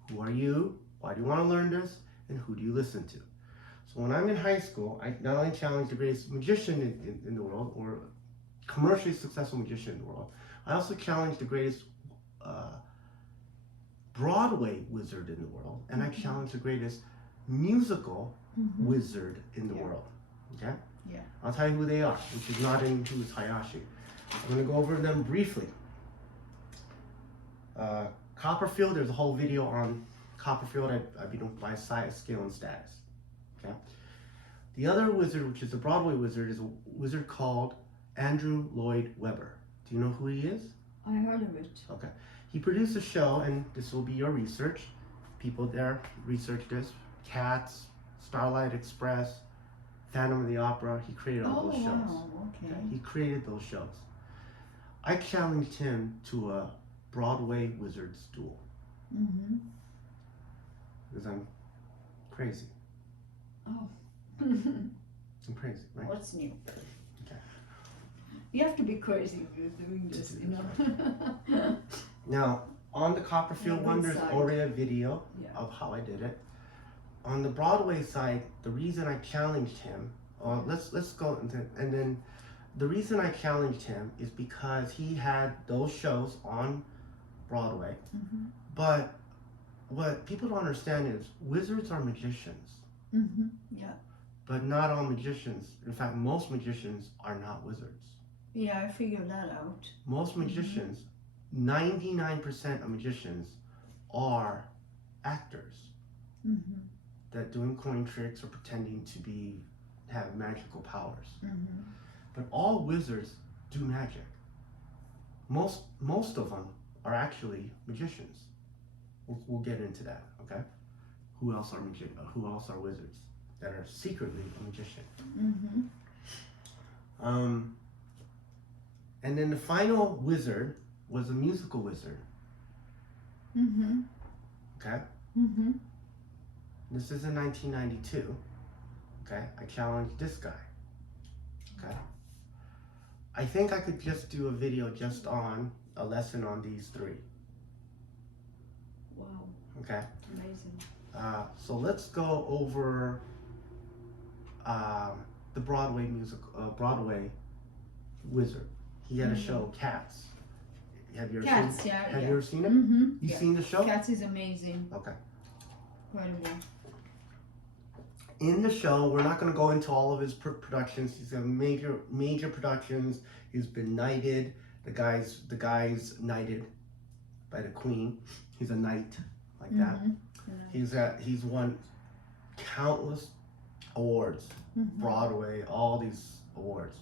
Who are you? Why do you want to learn this? And who do you listen to? So when I'm in high school, I not only challenge the greatest magician in the world, or commercially successful magician in the world, I also challenge the greatest Broadway wizard in the world, and I challenge the greatest musical wizard in the world. Okay? Yeah. I'll tell you who they are, which is not in Who is Hayashi. I'm going to go over them briefly. Copperfield, there's a whole video on Copperfield. I beat him by size, scale, and status. Okay. The other wizard, which is a Broadway wizard, is a wizard called Andrew Lloyd Webber. Do you know who he is? I heard of it. He produced a show, and this will be your research. People there research this. Cats, Starlight Express, Phantom of the Opera. He created all those shows. Wow, okay. He created those shows. I challenged him to a Broadway Wizards duel Mm-hmm. because I'm crazy. Oh. I'm crazy, right? What's new? Okay. You have to be crazy if you're doing this, you know. Now, on the Copperfield Yeah, one, there's inside. already a video Yeah. of how I did it. On the Broadway side, the reason I challenged him, let's go into, and then the reason I challenged him is because he had those shows on Broadway. Mm-hmm. But what people don't understand is wizards are magicians, Mm-hmm. Yeah. but not all magicians. In fact, most magicians are not wizards. Yeah, I figured that out. Most magicians, 99% of magicians are actors Mm-hmm. that doing coin tricks or pretending to have magical powers. Mm-hmm. But all wizards do magic. Most of them are actually magicians. We'll get into that, okay? Who else are wizards that are secretly a magician? Mm-hmm. And then the final wizard was a musical wizard. Mm-hmm. Okay, Mm-hmm. this is in 1992. Okay, I challenged this guy. Okay, I think I could just do a video just on a lesson on these three. Wow, Okay, amazing. so let's go over the Broadway Broadway wizard. He had a show, Cats. Have you ever Cats, seen? yeah. Have yeah. you ever seen it? Mm-hmm. You Yeah. seen the show? Cats is amazing. Okay. Incredible. In the show, we're not going to go into all of his productions. He's got major productions. He's been knighted. The guy's knighted by the queen. He's a knight like that. Mm-hmm. He's won countless awards, Mm-hmm. Broadway, all these awards.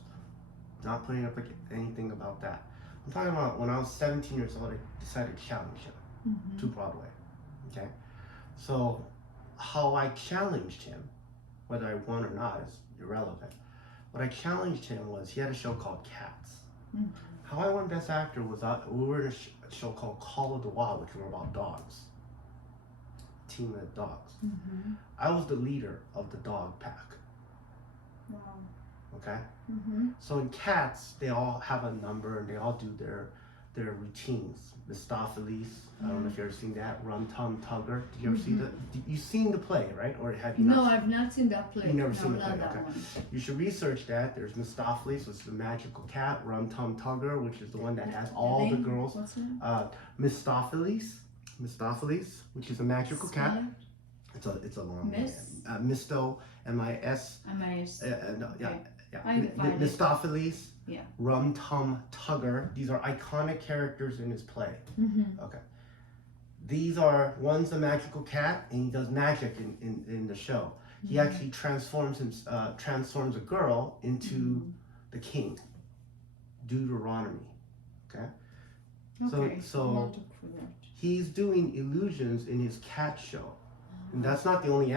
Not putting up anything about that. I'm talking about when I was 17 years old, I decided to challenge him Mm-hmm. to Broadway. Okay, so how I challenged him, whether I won or not, is irrelevant. What I challenged him was he had a show called Cats. Mhm. How I won Best Actor was we were in a show called Call of the Wild, which were about dogs. Team of dogs. Mm-hmm. I was the leader of the dog pack. Wow. Okay, Mm-hmm. so in Cats, they all have a number and they all do their routines. Mistopheles, I don't know if you've ever seen that. Rum Tum Tugger. Did you ever see you've seen the play, right? Or have you No, not? I've not seen that play. You've never No, seen the not play, that okay. one. You should research that. There's Mistopheles, which is the magical cat. Rum Tum Tugger, which is the one that has all the name? girls. What's the name? Mistopheles, which is a magical cat. Spell It's a long name. Miss? Misto, M-I-S. it? M.I.S. No, yeah, Okay. yeah. I can find it. Mistopheles. Yeah. Rum Tum Tugger. These are iconic characters in his play. Mm-hmm. Okay. These are, one's a magical cat, and he does magic in the show. He actually transforms a girl into the king. Deuteronomy. Okay. Okay. So I want to look for that. he's doing illusions in his cat show, and that's not the only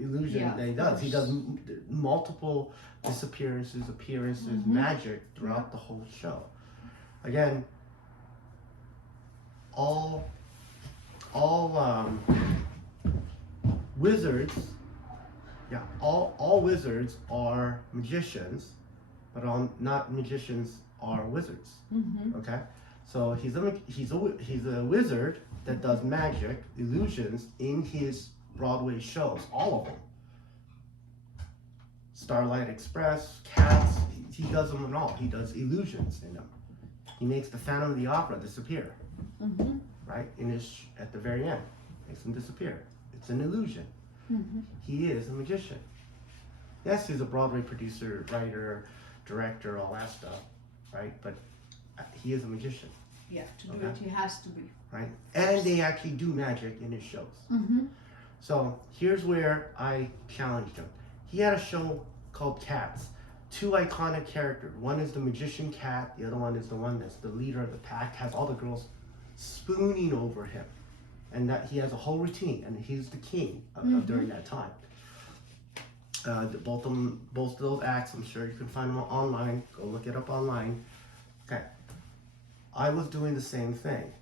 illusion Yeah, that he of does. He does course. multiple disappearances, appearances, Mhm. magic throughout the whole show. Again, all wizards, all wizards are magicians, but not magicians are wizards. Mm-hmm. Okay, so he's a wizard that does magic illusions in his Broadway shows, all of them. Starlight Express, Cats, he does them in all. He does illusions in them. He makes the Phantom of the Opera disappear, Mm-hmm. right? At the very end, makes him disappear. It's an illusion. Mm-hmm. He is a magician. Yes, he's a Broadway producer, writer, director, all that stuff, right? But he is a magician, Yeah, to do Okay. it, he has to be. right? And they actually do magic in his shows. Mm-hmm. So here's where I challenged him. He had a show called Cats. two iconic characters. One is the magician cat. The other one is the one that's the leader of the pack. Has all the girls spooning over him, and that he has a whole routine, and he's the king of during that time. Both of those acts, I'm sure you can find them online. Go look it up online. Okay. I was doing the same thing.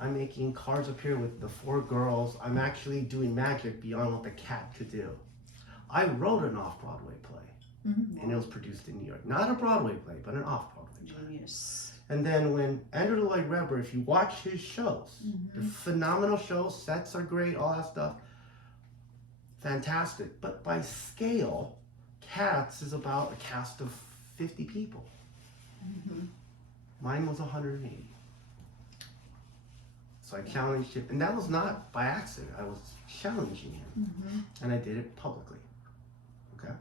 I'm making cards appear with the four girls. I'm actually doing magic beyond what the cat could do. I wrote an off-Broadway play, and it was produced in New York. Not a Broadway play, but an off-Broadway play. Genius. And then when Andrew Lloyd Webber, if you watch his shows, they're phenomenal shows, sets are great, all that stuff, fantastic. But by scale, Cats is about a cast of 50 people. Mine was 180. So I challenged him, and that was not by accident. I was challenging him, and I did it publicly. Okay.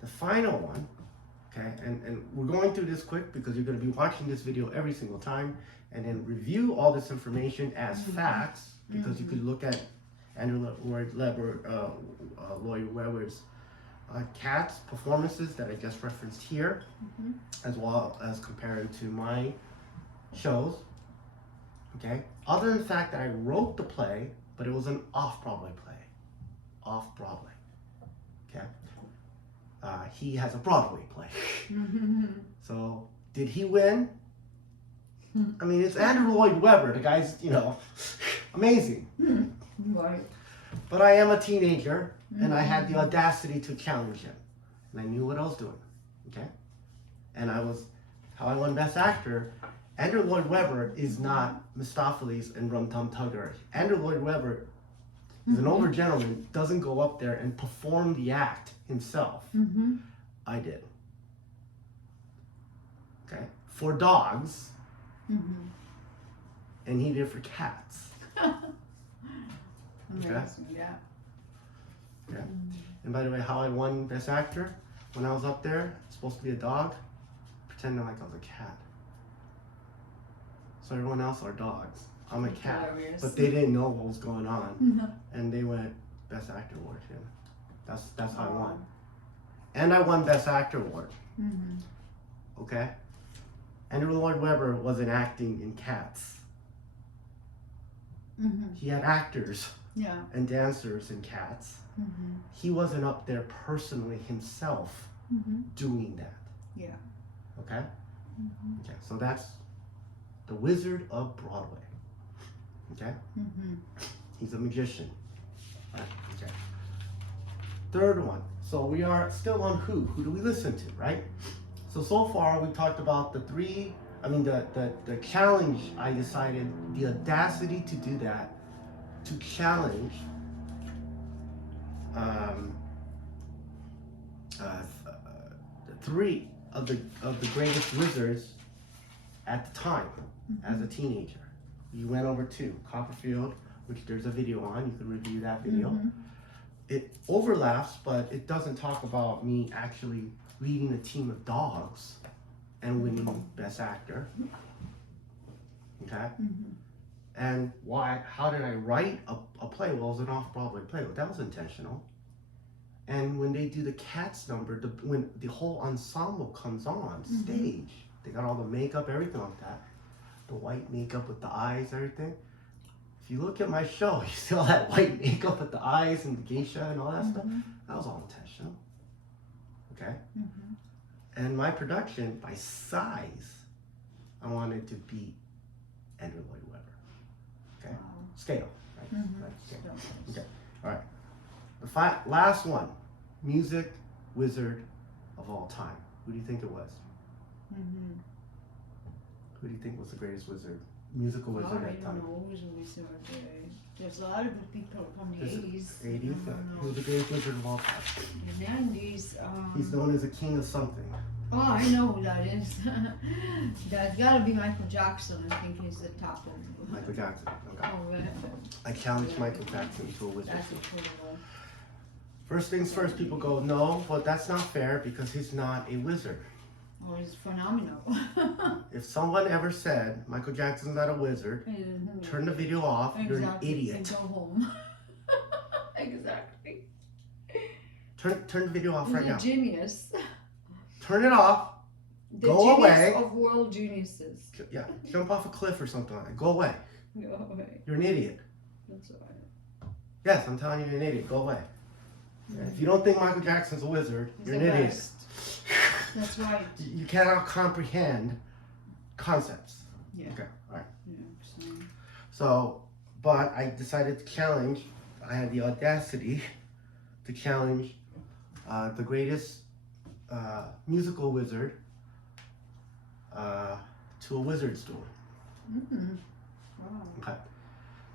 The final one, okay, and we're going through this quick because you're going to be watching this video every single time, and then review all this information as facts, because you could look at Andrew Lloyd Webber's Cats performances that I just referenced here, as well as comparing to my shows. Okay. Other than the fact that I wrote the play, but it was an off-Broadway play. Off-Broadway. Okay. He has a Broadway play. So, did he win? I mean, it's Andrew Lloyd Webber. The guy's, amazing. Right. But I am a teenager, and I had the audacity to challenge him. And I knew what I was doing. Okay? And how I won Best Actor. Andrew Lloyd Webber is not Mistopheles and Rum Tum Tugger. Andrew Lloyd Webber is an older gentleman, doesn't go up there and perform the act himself. I did. Okay? For dogs, and he did for cats. Amazing, yeah. Yeah. And by the way, how I won Best Actor, when I was up there, supposed to be a dog, pretending like I was a cat. So everyone else are dogs. I'm a cat. Hilarious. But they didn't know what was going on. And they went Best Actor Award to him. That's how I won. And I won Best Actor Award. Okay? Andrew Lloyd Webber wasn't acting in Cats. He had actors and dancers in Cats. He wasn't up there personally himself doing that. Yeah. Okay? Okay, so that's the Wizard of Broadway. Okay? He's a magician. Okay. Third one. So we are still on who? Who do we listen to, right? So far we talked about the challenge. I decided the audacity to do that, to challenge three of the greatest wizards at the time as a teenager. You went over to Copperfield, which there's a video on. You can review that video. It overlaps, but it doesn't talk about me actually leading a team of dogs and winning Best Actor. Okay? And why? How did I write a play? Well, it was an off-Broadway play. Well, that was intentional. And when they do the Cats number, when the whole ensemble comes on stage, they got all the makeup, everything like that. The white makeup with the eyes, everything. If you look at my show, you see all that white makeup with the eyes and the geisha and all that stuff. That was all intentional. Okay? And my production, by size, I wanted to beat Andrew Lloyd Webber. Okay? Scale. Right? Right. Scale. Okay. All right. The last one. Music wizard of all time. Who do you think it was? Who do you think was the greatest wizard? Musical wizard at the time? I don't know who's a wizard. There's a lot of good people from the 80s. 80s? Who's the greatest wizard of all time? In the 90s. He's known as a king of something. Oh, I know who that is. That's gotta be Michael Jackson. I think he's the top of. Michael Jackson. Okay. Oh, right. I challenged Michael Jackson to a wizard. That's incredible. First things first, people go, no, but that's not fair because he's not a wizard. Oh, he's phenomenal. If someone ever said Michael Jackson's not a wizard, turn the video off, you're an idiot. And go home. Exactly. Turn the video off He's right a now. genius. turn it off. The Go genius away. of world geniuses. Yeah, jump off a cliff or something like that. Go away. Go away. You're an idiot. That's right. Yes, I'm telling you, you're an idiot. Go away. If you don't think Michael Jackson's a wizard, He's you're an the idiot. best. That's right. You cannot comprehend concepts. Yeah. Okay, all right. Yeah. So, but I decided to challenge. I had the audacity to challenge the greatest musical wizard to a wizard's duel. Mm-hmm. Wow. Okay.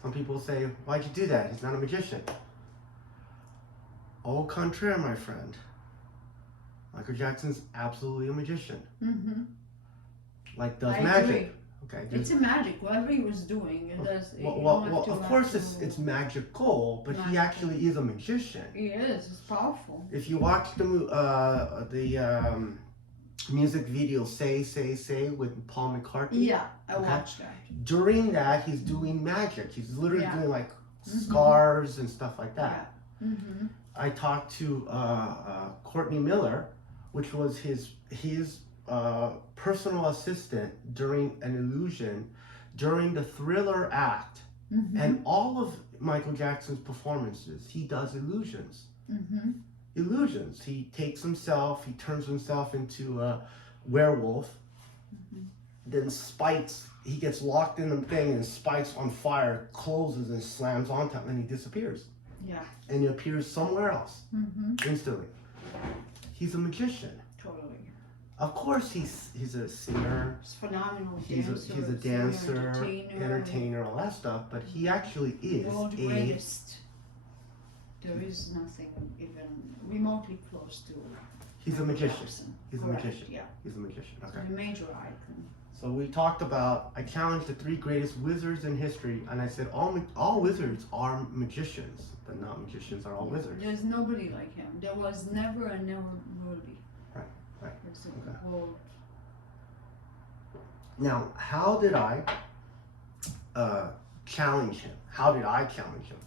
Some people say, "Why'd you do that? He's not a magician." Au contraire, my friend. Michael Jackson's absolutely a magician. Mm-hmm. Like does I magic. agree. Okay. It's a magic. Whatever he was doing, it does. You don't Well, have to of course have it's magical, but he Magical. actually is a magician. He is. It's powerful. If you watch the music video "Say" with Paul McCartney, Yeah, I Okay. watched that. during that he's doing magic. He's literally Yeah. doing like Mhm. scarves and stuff like that. Yeah. Mm-hmm. I talked to Courtney Miller, which was his personal assistant during an illusion, during the Thriller act, Mm-hmm. and all of Michael Jackson's performances. He does illusions. Mm-hmm. Illusions. He takes himself. He turns himself into a werewolf. Mhm. Then spikes. He gets locked in the thing, and spikes on fire, closes and slams onto him, and he disappears. Yeah. And he appears somewhere else Mm-hmm. instantly. He's a magician. Totally. Of course, he's a singer. It's phenomenal. He's a dancer, entertainer, all that stuff. But he actually is World a greatest. There is nothing even remotely close to. he's a magician. Jackson. He's a Correct, magician. Yeah. He's a magician. Okay. A major icon. So we talked about. I challenged the 3 greatest wizards in history, and I said all wizards are magicians, but not magicians are all wizards. There's nobody like him. There was never and never will be. Right. It's Okay. a world. Now, how did I challenge him? How did I challenge him?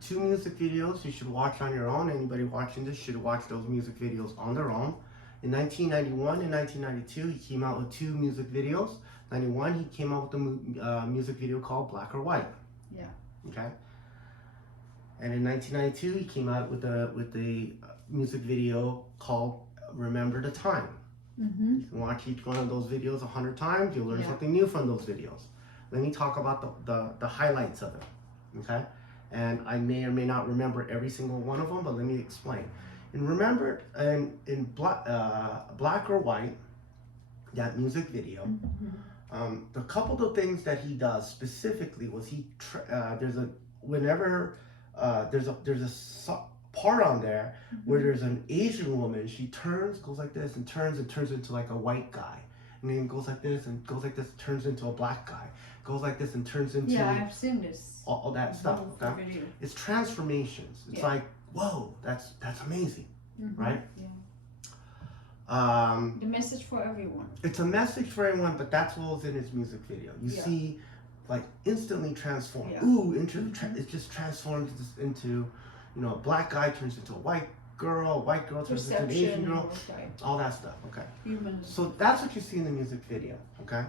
2 music videos you should watch on your own. Anybody watching this should watch those music videos on their own. In 1991 and 1992, he came out with 2 music videos. 91, he came out with a music video called Black or White. Yeah. Okay. And in 1992, he came out with the music video called Remember the Time. Mm-hmm. You can watch each one of those videos 100 times. You'll learn Yeah. something new from those videos. Let me talk about the highlights of it. Okay. And I may or may not remember every single one of them, but let me explain. And remember, in Black or White, that music video, Mm-hmm. the couple of things that he does specifically was there's a part on there where there's an Asian woman. She goes like this and turns into like a white guy, and then goes like this and goes like this, turns into a black guy, goes like this and turns into Yeah, I've seen this. all that stuff. Wonderful Okay? video. It's transformations. It's Yeah. like, whoa, that's amazing. Mm-hmm. Right? Yeah. Um, The message for everyone. it's a message for everyone, but that's what was in his music video. You Yeah. see, like instantly transform. Yeah. Ooh, it just transforms into, a black guy turns into a white girl turns into an Asian Perception. girl, Okay. all that stuff. Okay, Human. so that's what you see in the music video. Okay,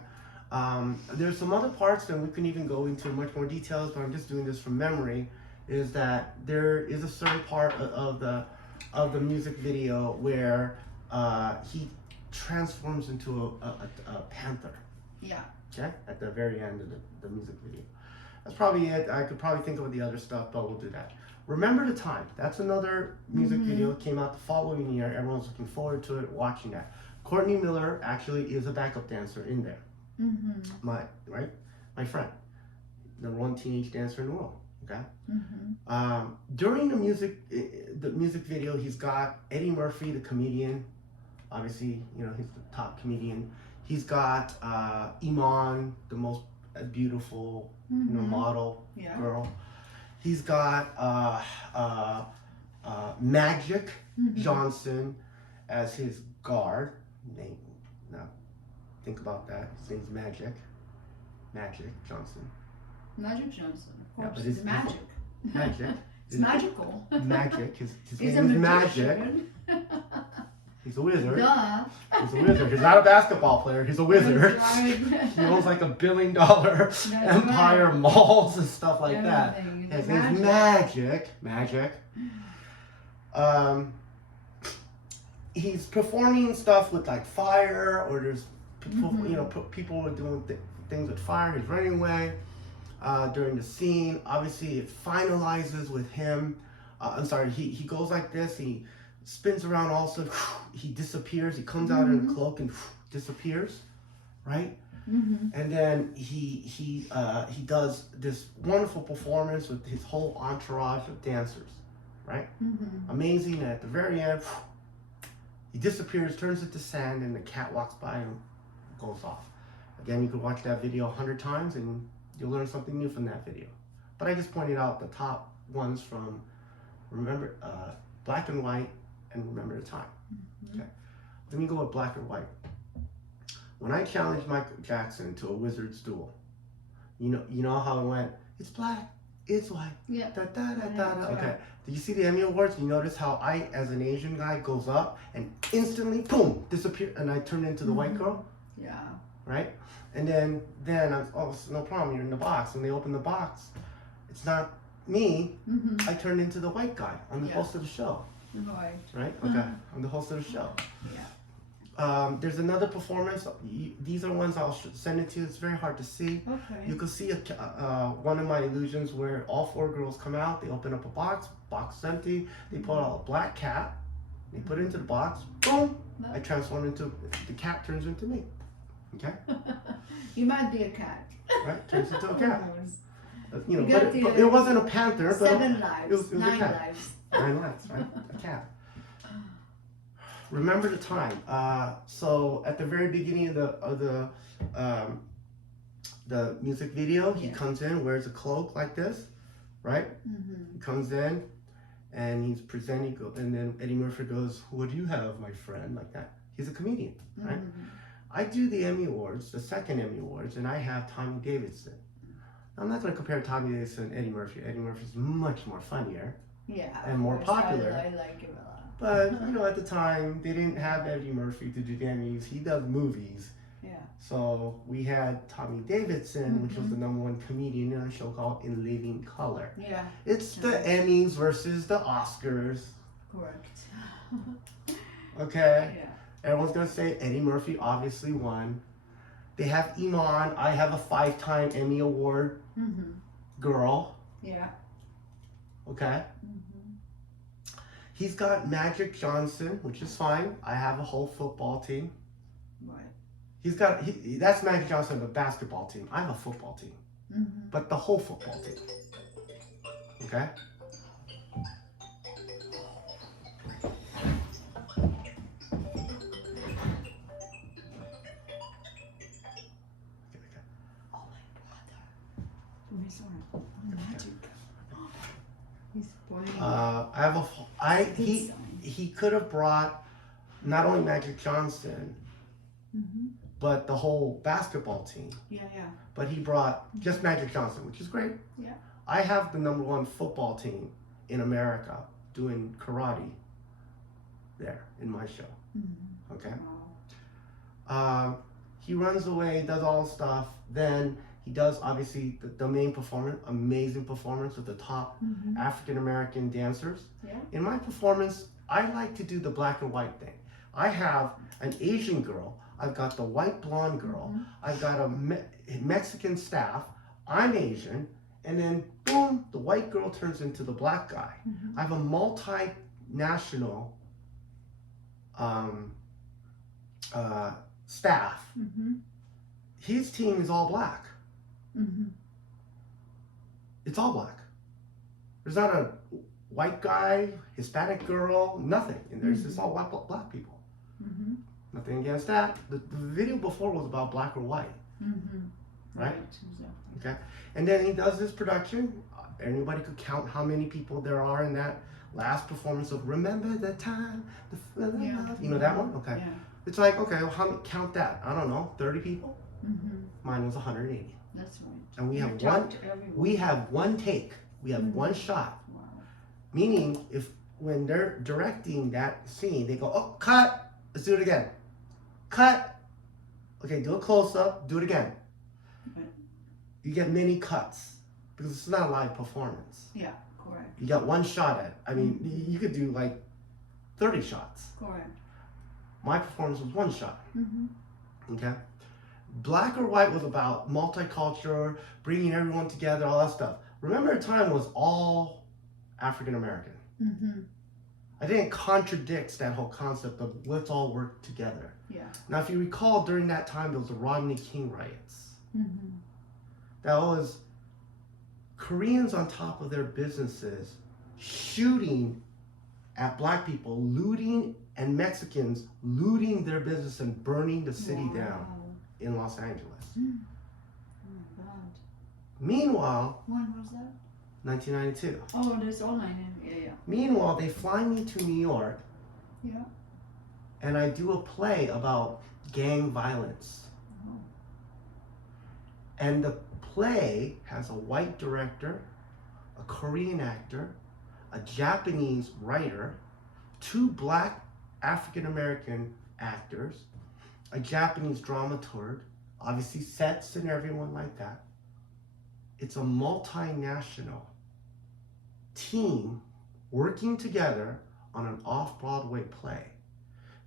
there's some other parts that we can even go into much more details, but I'm just doing this from memory. Is that there is a certain part of the music video where he transforms into a panther. Yeah. Okay, at the very end of the music video. That's probably it. I could probably think of the other stuff, but we'll do that. Remember the Time. That's another music Mhm. video. It came out the following year. Everyone's looking forward to it, watching that. Courtney Miller actually is a backup dancer in there. Mm-hmm. My friend, the one teenage dancer in the world. Okay. Mm-hmm. During the music video, he's got Eddie Murphy, the comedian. Obviously, he's the top comedian. He's got Iman, the most beautiful, Mm-hmm. model Yeah. girl. He's got Magic Mhm. Johnson as his guard. Now, think about that. His name's Magic Johnson. Magic Johnson. Of Yeah, course. but it's it's magic. Magic. It's magical. Magic. His He's a name is Magic. magician. He's a wizard. Duh. He's a wizard. He's not a basketball player. He's a wizard. That's right. He owns like $1 billion empire, right. malls and stuff like Everything. that. His name's Magic. He's performing stuff with like fire, or there's people, people are doing things with fire. He's running away during the scene. Obviously, it finalizes with him. He goes like this. He spins around also. He disappears. He comes out in a cloak and disappears, right? And then he does this wonderful performance with his whole entourage of dancers, right? Amazing. And at the very end, he disappears, turns into sand, and the cat walks by and goes off. Again, you could watch that video 100 times and you'll learn something new from that video. But I just pointed out the top ones from Black and White and Remember the Time. Okay, let me go with Black and White. When I challenged Michael Jackson to a wizard's duel, you know how it went. It's black, it's white. Yeah. Da da da da da. Okay. Did you see the Emmy Awards? You notice how I, as an Asian guy, goes up and instantly, boom, disappear, and I turn into the white girl. Yeah. Right. And then it's no problem. You're in the box. When they open the box, it's not me. I turned into the white guy. I'm the host of the show. Right. Right? Okay. I'm the host of the show. Yeah. There's another performance. These are ones I'll send it to you. It's very hard to see. Okay. You can see one of my illusions where all 4 girls come out. They open up a box is empty. They pull out a black cat. They put it into the box. Boom! I transform into, the cat turns into me. Okay? You might be a cat. Right? Turns into a cat. But got it wasn't a panther. 7 lives. It was 9 a cat. lives. 9 lives, right? A cat. Remember the Time. So at the very beginning of the music video, he comes in, wears a cloak like this, right? He comes in and he's presenting, and then Eddie Murphy goes, "What do you have, my friend?" Like that. He's a comedian, right? I do the Emmy Awards, the second Emmy Awards, and I have Tommy Davidson. I'm not going to compare Tommy Davidson and Eddie Murphy. Eddie Murphy's much more funnier. Yeah. And more popular. I like him a lot. But, at the time, they didn't have Eddie Murphy to do the Emmys. He does movies. Yeah. So we had Tommy Davidson, which was the #1 comedian in a show called In Living Color. Yeah. It's the Emmys versus the Oscars. Correct. Okay? Yeah. Everyone's going to say Eddie Murphy obviously won. They have Iman. I have a 5-time Emmy Award girl. Yeah. Okay? He's got Magic Johnson, which is fine. I have a whole football team. Right. He's got, that's Magic Johnson, the basketball team. I have a football team. But the whole football team. Okay? He's playing. He could have brought not only Magic Johnson, but the whole basketball team. Yeah. But he brought just Magic Johnson, which is great. Yeah. I have the #1 football team in America doing karate there in my show. Okay. Wow. He runs away, does all stuff. Then he does obviously the main performance, amazing performance with the top African American dancers. Yeah. In my performance, I like to do the black and white thing. I have an Asian girl. I've got the white blonde girl. I've got a Mexican staff. I'm Asian. And then, boom, the white girl turns into the black guy. I have a multinational staff. His team is all black. It's all black. There's not a white guy, Hispanic girl, nothing. And there's just all black people. Nothing against that. The video before was about black or white. Right? Okay. And then he does this production. Anybody could count how many people there are in that last performance of Remember the Time, you know that one? Okay. Yeah. It's like, okay, well, count that. I don't know, 30 people? Mine was 180. That's right. And we have one take. We have one shot. Wow. Meaning, when they're directing that scene, they go, "Oh, cut! Let's do it again. Cut. Okay, do a close up. Do it again. Okay. You get many cuts because it's not a live performance. Yeah, correct. You got one shot at it. I mean, you could do like 30 shots. Correct. My performance was one shot. Mm-hmm. Okay? Black or White was about multicultural, bringing everyone together, all that stuff. Remember, time was all African American. Mm-hmm. I didn't contradict that whole concept of let's all work together. Yeah. Now, if you recall, during that time, there was the Rodney King riots. Mm-hmm. That was Koreans on top of their businesses shooting at black people, looting, and Mexicans looting their business and burning the city down in Los Angeles. Mm. Oh my God. Meanwhile, When was that? 1992. Oh, that's all I know. Yeah, yeah. Meanwhile, they fly me to New York Yeah. and I do a play about gang violence. Oh. And the play has a white director, a Korean actor, a Japanese writer, 2 black African American actors, a Japanese dramaturg, obviously sets and everyone like that. It's a multinational team working together on an off-Broadway play.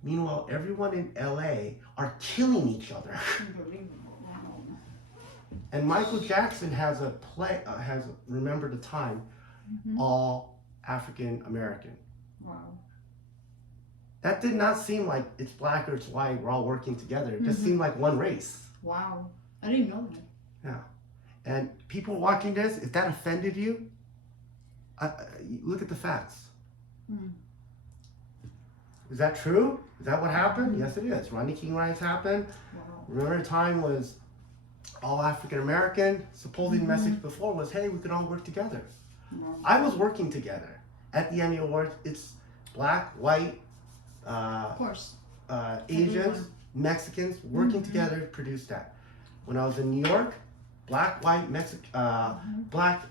Meanwhile, everyone in LA are killing each other. Unbelievable. Wow. And Michael Jackson has a play, has Remember the Time, Mm-hmm. all African American. Wow. That did not seem like it's black or it's white, we're all working together. It just Mhm. seemed like one race. Wow. I didn't know that. And people watching this, if that offended you, look at the facts. Mm. Is that true? Is that what happened? Yes, it is. Rodney King riots happened. Wow. Remember the Time was all African American. Supposedly the message before was, hey, we could all work together. Wow. I was working together. At the Emmy Awards, it's black, white, Of course. Asians, Everyone. Mexicans working together to produce that. When I was in New York, black, white, black,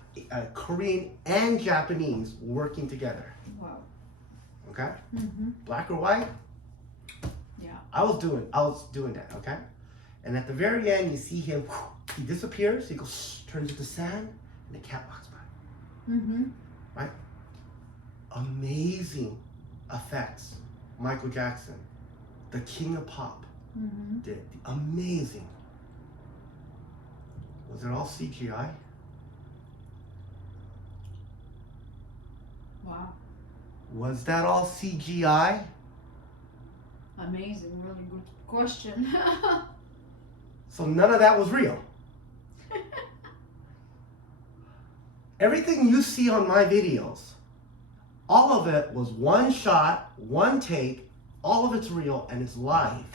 Korean, and Japanese working together. Wow. Okay, Mm-hmm. black or white, Yeah. I was doing that. Okay, and at the very end, you see him. He disappears. He goes, turns into sand, and the cat walks by. Mm-hmm. Amazing effects. Michael Jackson, the king of pop, Mm-hmm. did amazing. Was it all CGI? Wow. Was that all CGI? Amazing. Really good question. So none of that was real. Everything you see on my videos, all of it was one shot, one take, all of it's real and it's live.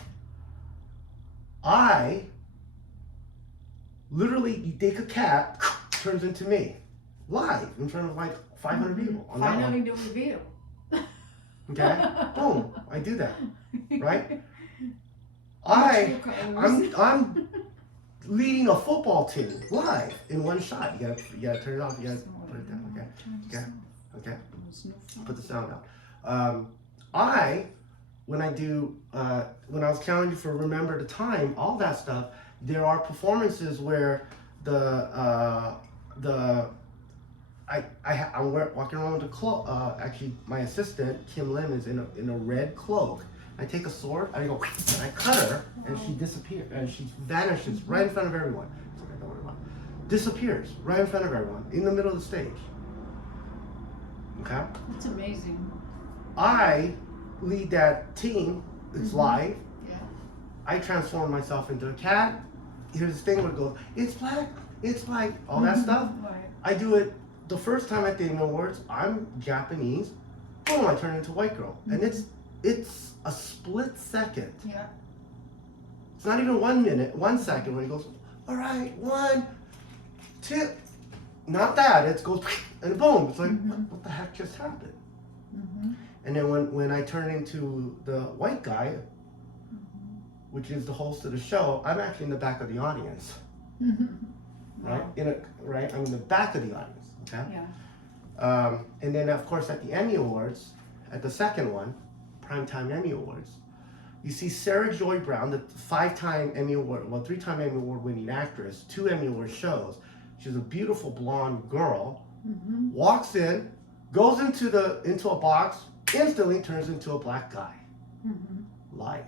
I literally, you take a cat, turns into me, live in front of like 500 people. On that Finally one. the reveal. Okay, boom, I do that, right? I'm leading a football team live in one shot. You gotta turn it off. You gotta put it down. Okay. Put the sound out. When I was counting you for Remember the Time, all that stuff, there are performances where I'm walking around with a cloak. Actually, my assistant Kim Lim is in a red cloak. I take a sword, I go, and I cut her, and she disappears, and she vanishes right in front of everyone. It's okay, don't worry about it. Disappears right in front of everyone, in the middle of the stage. Okay? It's amazing. I lead that team. It's live. Yeah. I transform myself into a cat. Here's the thing where it goes, it's black, all that stuff. Right. I do it the first time at the Emmy Awards. I'm Japanese. Boom, I turn into a white girl. And it's a split second. Yeah. It's not even 1 minute, 1 second when it goes, all right, 1, 2. Not that, it goes, and boom. It's like, what the heck just happened? Mm-hmm. And then when I turn into the white guy, which is the host of the show, I'm actually in the back of the audience, right? Wow. I'm in the back of the audience, okay? Yeah. And then of course at the Emmy Awards, at the second one, Primetime Emmy Awards, You see Sarah Joy Brown, the 3-time Emmy Award winning actress, 2 Emmy Award shows. She's a beautiful blonde girl. Mm-hmm. Walks in, goes into a box, instantly turns into a black guy. Mm-hmm. Live.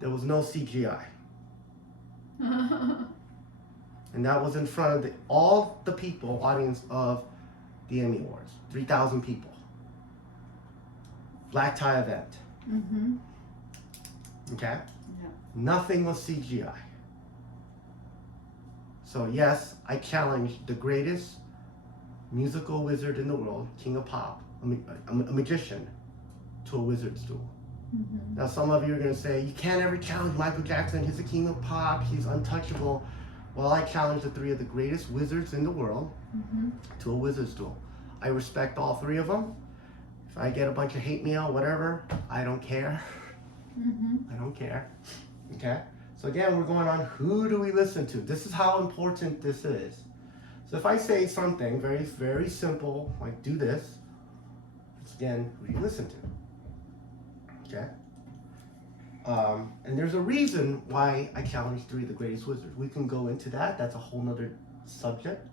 There was no CGI. And that was in front of all the people, audience of the Emmy Awards. 3,000 people. Black tie event. Mm-hmm. Okay? Yeah. Nothing was CGI. So yes, I challenged the greatest musical wizard in the world, King of Pop, a magician, to a wizard's duel. Mm-hmm. Now some of you are going to say, you can't ever challenge Michael Jackson, he's the King of Pop, he's untouchable. Well, I challenged the 3 of the greatest wizards in the world Mm-hmm. to a wizard's duel. I respect all 3 of them. If I get a bunch of hate mail, whatever, I don't care. Mm-hmm. I don't care. Okay? So again, we're going on who do we listen to? This is how important this is. So if I say something very, very simple, like do this, it's again, who do you listen to? Okay? And there's a reason why I challenge 3 of the greatest wizards. We can go into that. That's a whole nother subject,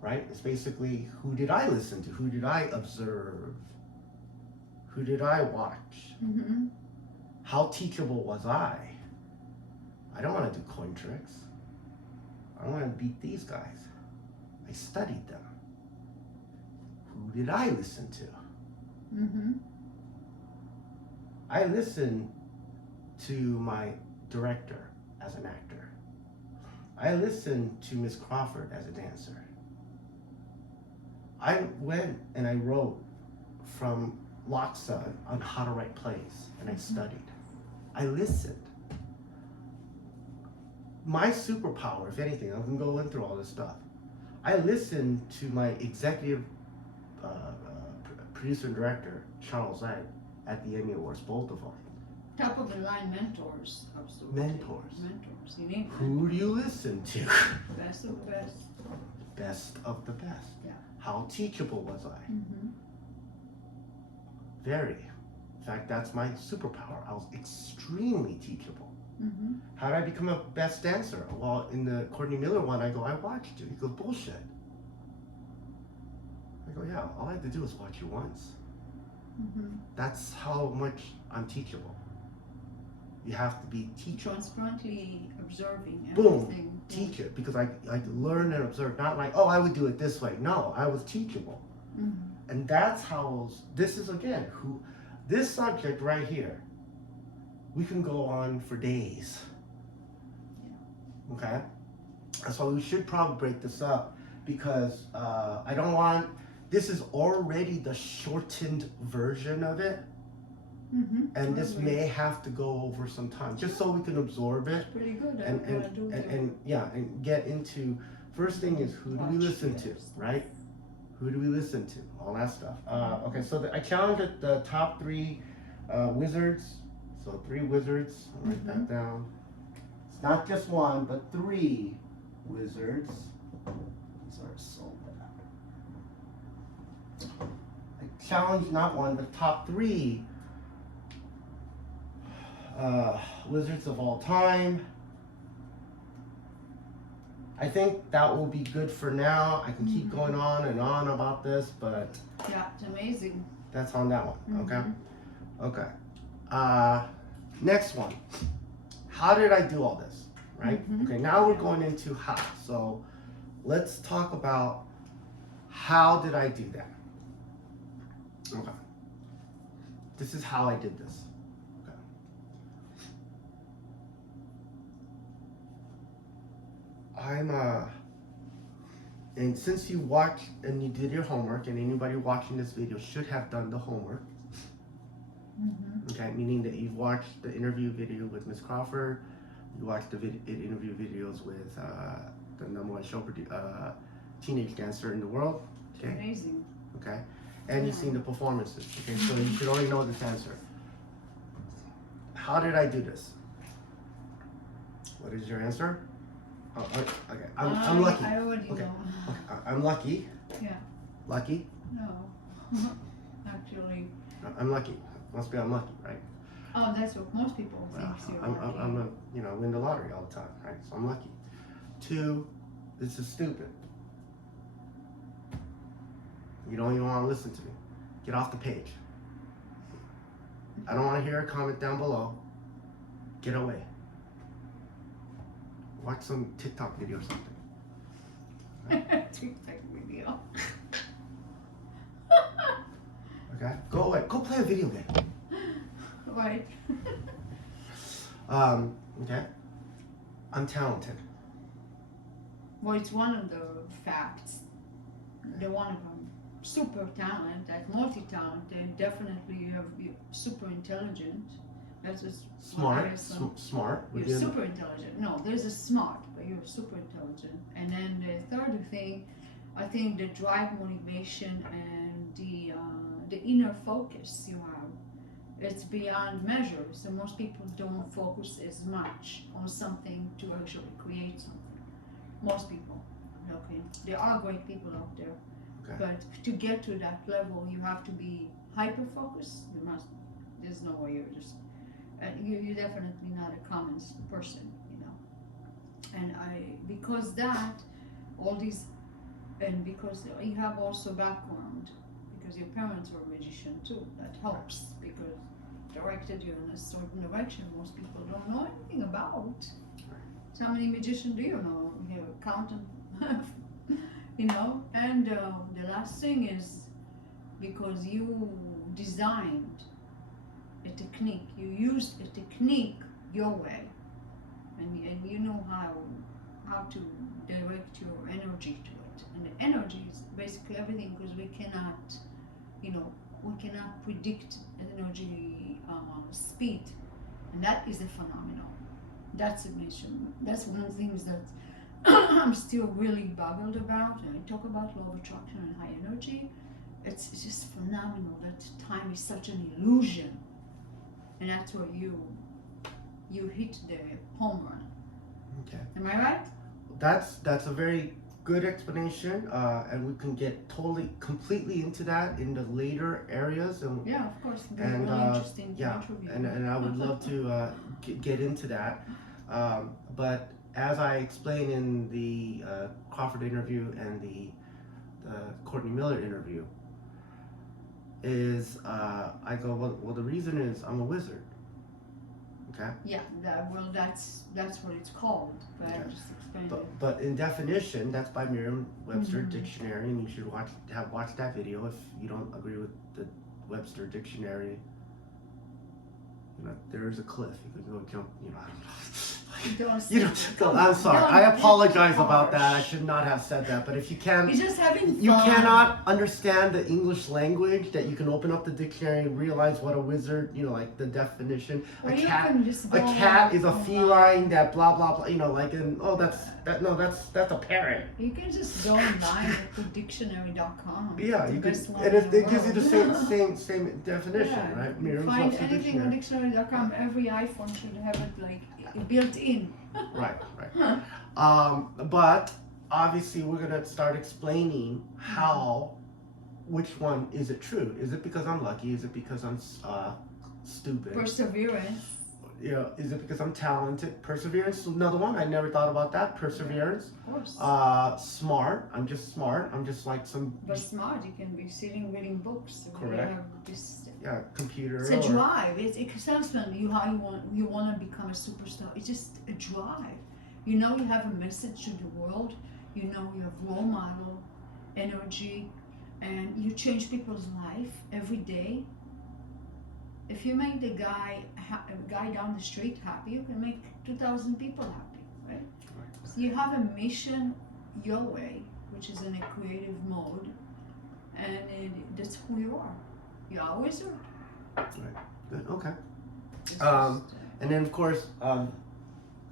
right? It's basically, who did I listen to? Who did I observe? Who did I watch? Mm-hmm. How teachable was I? I don't want to do coin tricks. I want to beat these guys. I studied them. Who did I listen to? Mm-hmm. I listened to my director as an actor. I listened to Miss Crawford as a dancer. I went and I wrote from Laksa on how to write plays, and I studied. I listened. My superpower, if anything, I'm going through all this stuff. I listened to my executive producer and director, Charles Zhang, at the Emmy Awards, both of them. Top of the line mentors, absolutely. Mentors. Mentors. You need Who do you listen to? best of the best. Best of the best. Yeah. How teachable was I? Mm-hmm. Very. In fact, that's my superpower. I was extremely teachable. Mm-hmm. How did I become a best dancer? Well, in the Courtney Miller one, I go, I watched you. He goes, bullshit. I go, yeah, all I had to do was watch you once. Mm-hmm. That's how much I'm teachable. You have to be teachable. Transparently observing Boom. everything. Teach it, because I learn and observe. Not like, oh, I would do it this way. No, I was teachable. Mm-hmm. And that's how, this is again, this subject right here, we can go on for days. Okay? That's why we should probably break this up, because I don't want, this is already the shortened version of it, Mm-hmm. and this may have to go over some time, just so we can absorb it, Pretty good. and get into, first thing is, who do we listen to, right? Who do we listen to? All that stuff. Okay, so I challenged the top 3 wizards. So 3 wizards. I'll write that down. It's not just 1, but 3 wizards. These are so bad. I challenged not 1, but top 3 wizards of all time. I think that will be good for now. I can keep going on and on about this, but Yeah, it's amazing. that's on that one. Mm-hmm. Okay. Next one. How did I do all this? Right? Mhm. Okay, now we're going into how. So let's talk about how did I do that? Okay. This is how I did this. Okay. And since you watched and you did your homework, and anybody watching this video should have done the homework, Mm-hmm. okay, meaning that you've watched the interview video with Miss Crawford, you watched the interview videos with the #1 show teenage dancer in the world, okay, Amazing. okay, and you've seen the performances, okay, so you should already know this answer. How did I do this? What is your answer? Oh, okay, I'm lucky. I already Okay. know. Okay, I'm lucky. Yeah. Lucky? No. Actually. I'm lucky. Must be unlucky, right? Oh, that's what most people think. Well, I'm a, you know, win the lottery all the time, right? So I'm lucky. 2, this is stupid. You don't even want to listen to me. Get off the page. I don't want to hear a comment down below. Get away. Watch some TikTok video or something. TikTok video. Okay? Go away. Go play a video game. Right. Okay? I'm talented. Well, it's one of the facts. The one of them. Super talent, like multi-talented. Definitely, you're super intelligent. That's just Smart. Smart. You're super intelligent. No, there's a smart, but you're super intelligent. And then the third thing, I think the drive, motivation, and the inner focus you have, it's beyond measure. So most people don't focus as much on something to actually create something. Most people, okay. There are great people out there, Okay. but to get to that level, you have to be hyper focused. There's no way you're just. You're definitely not a common person, you know. And because that, all these, and because you have also background, because your parents were a magician too, that helps, because directed you in a certain direction most people don't know anything about. So how many magicians do you know? You count them, you know. And the last thing is, because you designed a technique, you used a technique your way, and you know how to direct your energy to it. And the energy is basically everything, because we cannot, you know, we cannot predict energy speed, and that is a phenomenon. That's a mission. That's one of the things that I'm still really boggled about. And I talk about law of attraction and high energy. It's just phenomenal that time is such an illusion. And that's where you hit the home run. Okay. Am I right? That's a very good explanation, and we can get completely into that in the later areas. And Yeah, of course. It's and really interesting to yeah, interview. and I would love to get into that. But as I explained in the Crawford interview and the Courtney Miller interview, is I go, well, the reason is I'm a wizard. Okay. Yeah, that's what it's called. But I Okay. just explained it. But in definition, that's by Merriam-Webster Mhm. Dictionary, and you should watch that video if you don't agree with the Webster Dictionary. You know, there is a cliff. You can go jump. You know, I don't know. You know, I'm sorry. I apologize about that. I should not have said that. But if you can, He's just having fun. you cannot understand the English language, that you can open up the dictionary and realize what a wizard, you know, like the definition. Or A you cat, can just a go cat is a online. feline that blah blah blah. You know, like, and oh, that's a parrot. You can just go online and put dictionary.com. Yeah, It's you the could, best one and in the it gives you the world. same definition, Yeah, right? you Merriam-Webster find anything on dictionary.com. Every iPhone should have it like built in. Right. But obviously, we're gonna start explaining which one is it true? Is it because I'm lucky? Is it because I'm stupid? Perseverance. You know, is it because I'm talented? Perseverance, another one. I never thought about that. Perseverance. Of course. Smart. I'm just smart. I'm just like some. But smart, you can be sitting reading books. So you Correct. have this. Yeah, computer. It's a drive. It sounds like you want to become a superstar. It's just a drive. You know you have a message to the world. You know you have role model, energy, and you change people's life every day. If you make the guy down the street happy, you can make 2,000 people happy, right? So you have a mission your way, which is in a creative mode, and that's who you are. You are a wizard. Good. Okay. It's just, And then of course, I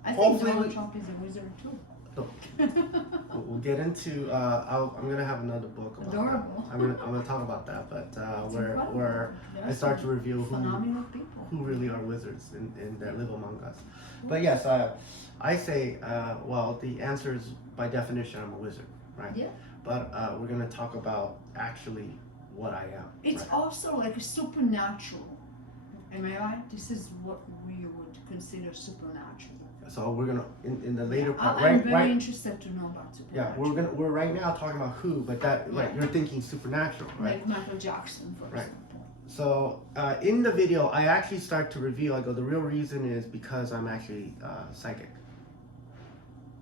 think hopefully Donald we- Trump is a wizard too. we'll get into. I'm gonna have another book about Adorable. that. I'm gonna talk about that, but It's where incredible. I There's start to some reveal phenomenal people. who really are wizards and that live among us. But yes, I say, well, the answer is by definition, I'm a wizard, right? Yeah. But we're gonna talk about actually what I am. It's right? also like a supernatural, Am I right? This is what we would consider supernatural. So we're gonna in the later part, I'm right? very Right? interested to know about Yeah, supernatural. we're right now talking about who, but that like Yeah. you're thinking supernatural, right? Like Michael Jackson, for Right. example. So in the video, I actually start to reveal. I go, the real reason is because I'm actually psychic.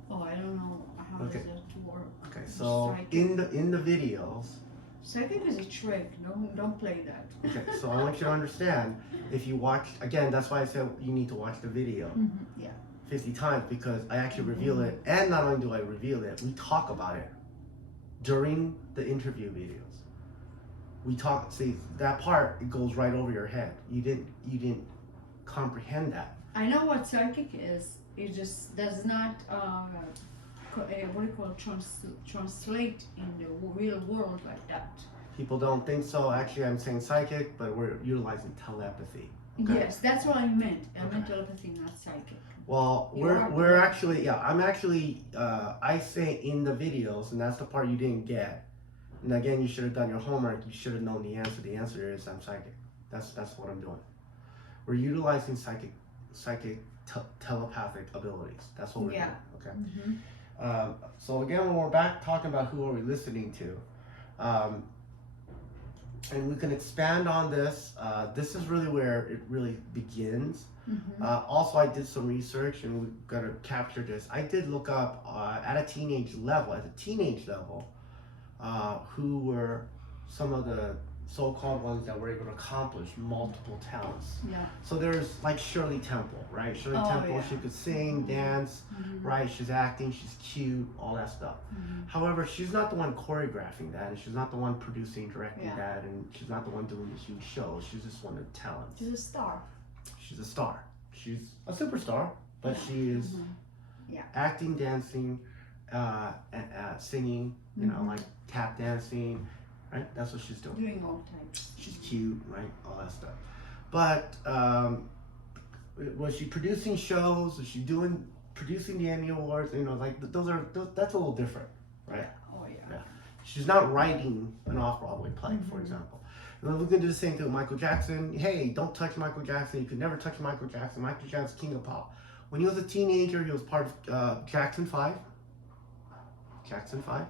Oh, I don't know how Okay. does that work. Okay, so Psychic. in the videos, Psychic is a trick. Don't play that. okay, so I want you to understand. If you watch again, that's why I said you need to watch the video Yeah. 50 times because I actually reveal it, and not only do I reveal it, we talk about it during the interview videos. We talk. See that part, it goes right over your head. You didn't comprehend that. I know what psychic is. It just does not what do you call it, translate in the real world like that. People don't think so. Actually, I'm saying psychic, but we're utilizing telepathy. Okay. Yes, that's what I meant. I meant Okay. telepathy, not psychic. Well, You we're are we're correct. actually I'm actually I say in the videos, and that's the part you didn't get. And again, you should have done your homework. You should have known the answer. The answer is I'm psychic. That's what I'm doing. We're utilizing psychic telepathic abilities. That's what we're Yeah. doing. Okay. So again, when we're back talking about who are we listening to, and we can expand on this. This is really where it really begins. Also, I did some research, and we've got to capture this. I did look up at a teenage level, who were some of the so-called ones that were able to accomplish multiple talents. Yeah. So there's like Shirley Temple, right? Shirley Oh, Temple, yeah. she could sing, dance, right? She's acting, she's cute, all that stuff. However, she's not the one choreographing that, and she's not the one producing, directing Yeah. that, and she's not the one doing the huge shows. She's just one of the talents. She's a star. She's a star. She's a superstar, but Yeah. she is Yeah. acting, dancing, singing, you know, like tap dancing, right? That's what she's doing. Doing all types. She's cute, right? All that stuff. But was she producing shows? Was she producing the Emmy Awards? You know, like that's a little different, right? Oh yeah. Yeah. She's not writing an off-Broadway play, for example. And then we can do the same thing with Michael Jackson. Hey, don't touch Michael Jackson. You could never touch Michael Jackson. Michael Jackson's king of pop. When he was a teenager, he was part of Jackson 5. Jackson 5.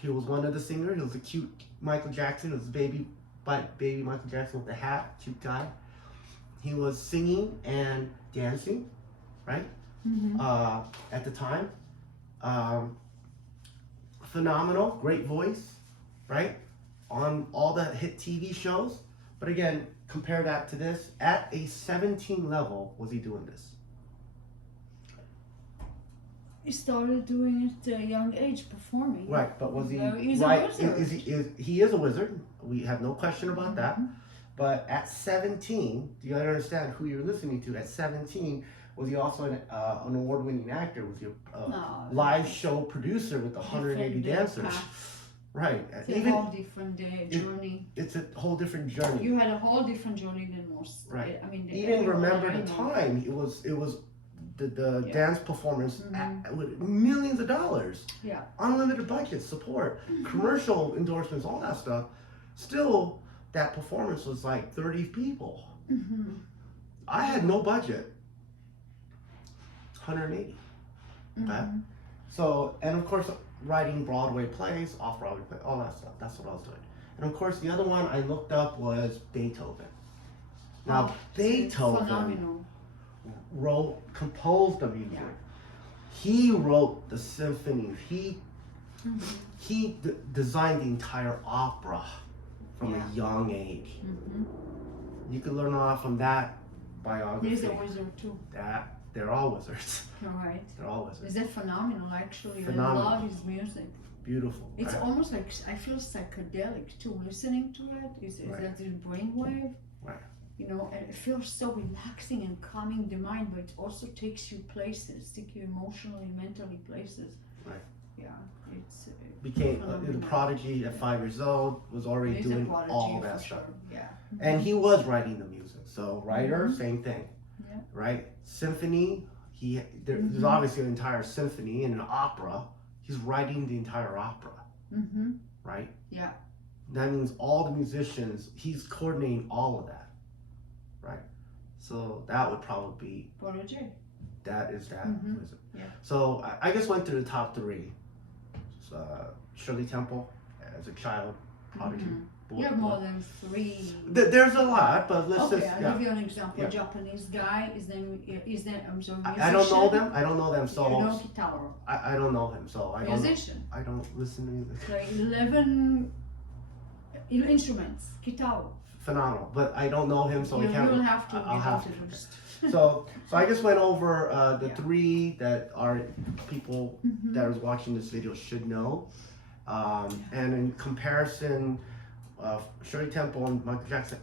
He was one of the singers. He was a cute Michael Jackson. It was baby Michael Jackson with the hat, cute guy. He was singing and dancing, right? At the time. Phenomenal, great voice, right? On all the hit TV shows. But again, compare that to this. At a 17 level, was he doing this? He started doing it at a young age, performing. Right, but was he He's a right? wizard. He is a wizard. We have no question about that. But at 17, do you understand who you're listening to? At 17, was he also an award-winning actor? Was he a No, live show producer with 180 different dancers? path. Right. It's a Even whole different journey. it's a whole different journey. You had a whole different journey than most. Right. I mean, Even everyone remember I the know. time it was the Yeah. dance performance with millions of dollars, Yeah. unlimited budget support, commercial endorsements, all that stuff. Still, that performance was like 30 people. I had no budget. 180. Okay. So, and of course, writing Broadway plays, off-Broadway plays, all that stuff. That's what I was doing. And of course, the other one I looked up was Beethoven. Now, It's Beethoven phenomenal. composed the music. Yeah. He wrote the symphonies. He designed the entire opera from a young age. You can learn a lot from that biography. He's a wizard too. That they're all wizards. All right. They're all wizards. Is that phenomenal? Actually, Phenomenal. I love his music. Beautiful. It's right? almost like I feel psychedelic too. Listening to it is Right. that the brainwave. Right. You know, and it feels so relaxing and calming the mind, but it also takes you places, take you emotionally, mentally places. Right. Yeah, it's. Became the phenomenal. prodigy at 5 years old. Was already He's a doing prodigy all for that sure. stuff. Yeah. And he was writing the music. So writer, same thing. Yeah. Right. Symphony. There's obviously an entire symphony and an opera. He's writing the entire opera. Right. Yeah. That means all the musicians. He's coordinating all of that. right? So that would probably be Protege. that is that. Mhm. Is it? Yeah. So I just went through the top three. Shirley Temple as a child prodigy. Mhm. You have more than 3. There's a lot, but let's Okay, just I'll yeah. give you an example. Yeah. Japanese guy, is there, I'm sorry, I don't know musician. them. I don't know them. So You know Kitaro. I don't know him. So I don't. Musician. I don't listen to music. Play 11 instruments. Kitaro. Phenomenal, but I don't know him, so I You can't. will have to I'll get have to. introduced. So I just went over the Yeah. 3 that are people Mhm. that is watching this video should know. And in comparison, Shirley Temple and Michael Jackson,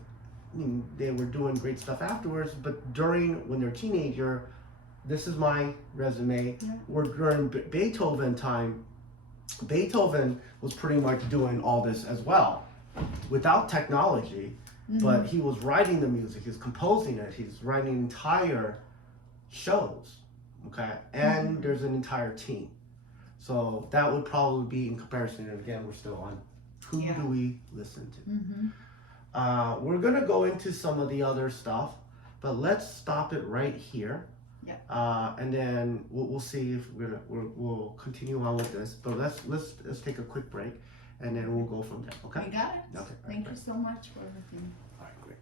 they were doing great stuff afterwards. But when they're a teenager, this is my resume. Yeah. We're during Beethoven time. Beethoven was pretty much doing all this as well, without technology. Mhm. But he was writing the music, he's composing it, he's writing entire shows, okay? And there's an entire team. So that would probably be in comparison, and again, we're still on who Yeah. do we listen to? Mhm. We're gonna go into some of the other stuff, but let's stop it right here. Yeah. And then we'll see if we'll continue on with this, but let's take a quick break, and then we'll go from there, okay? You got it. Okay. Thank you so much for everything. All right, great.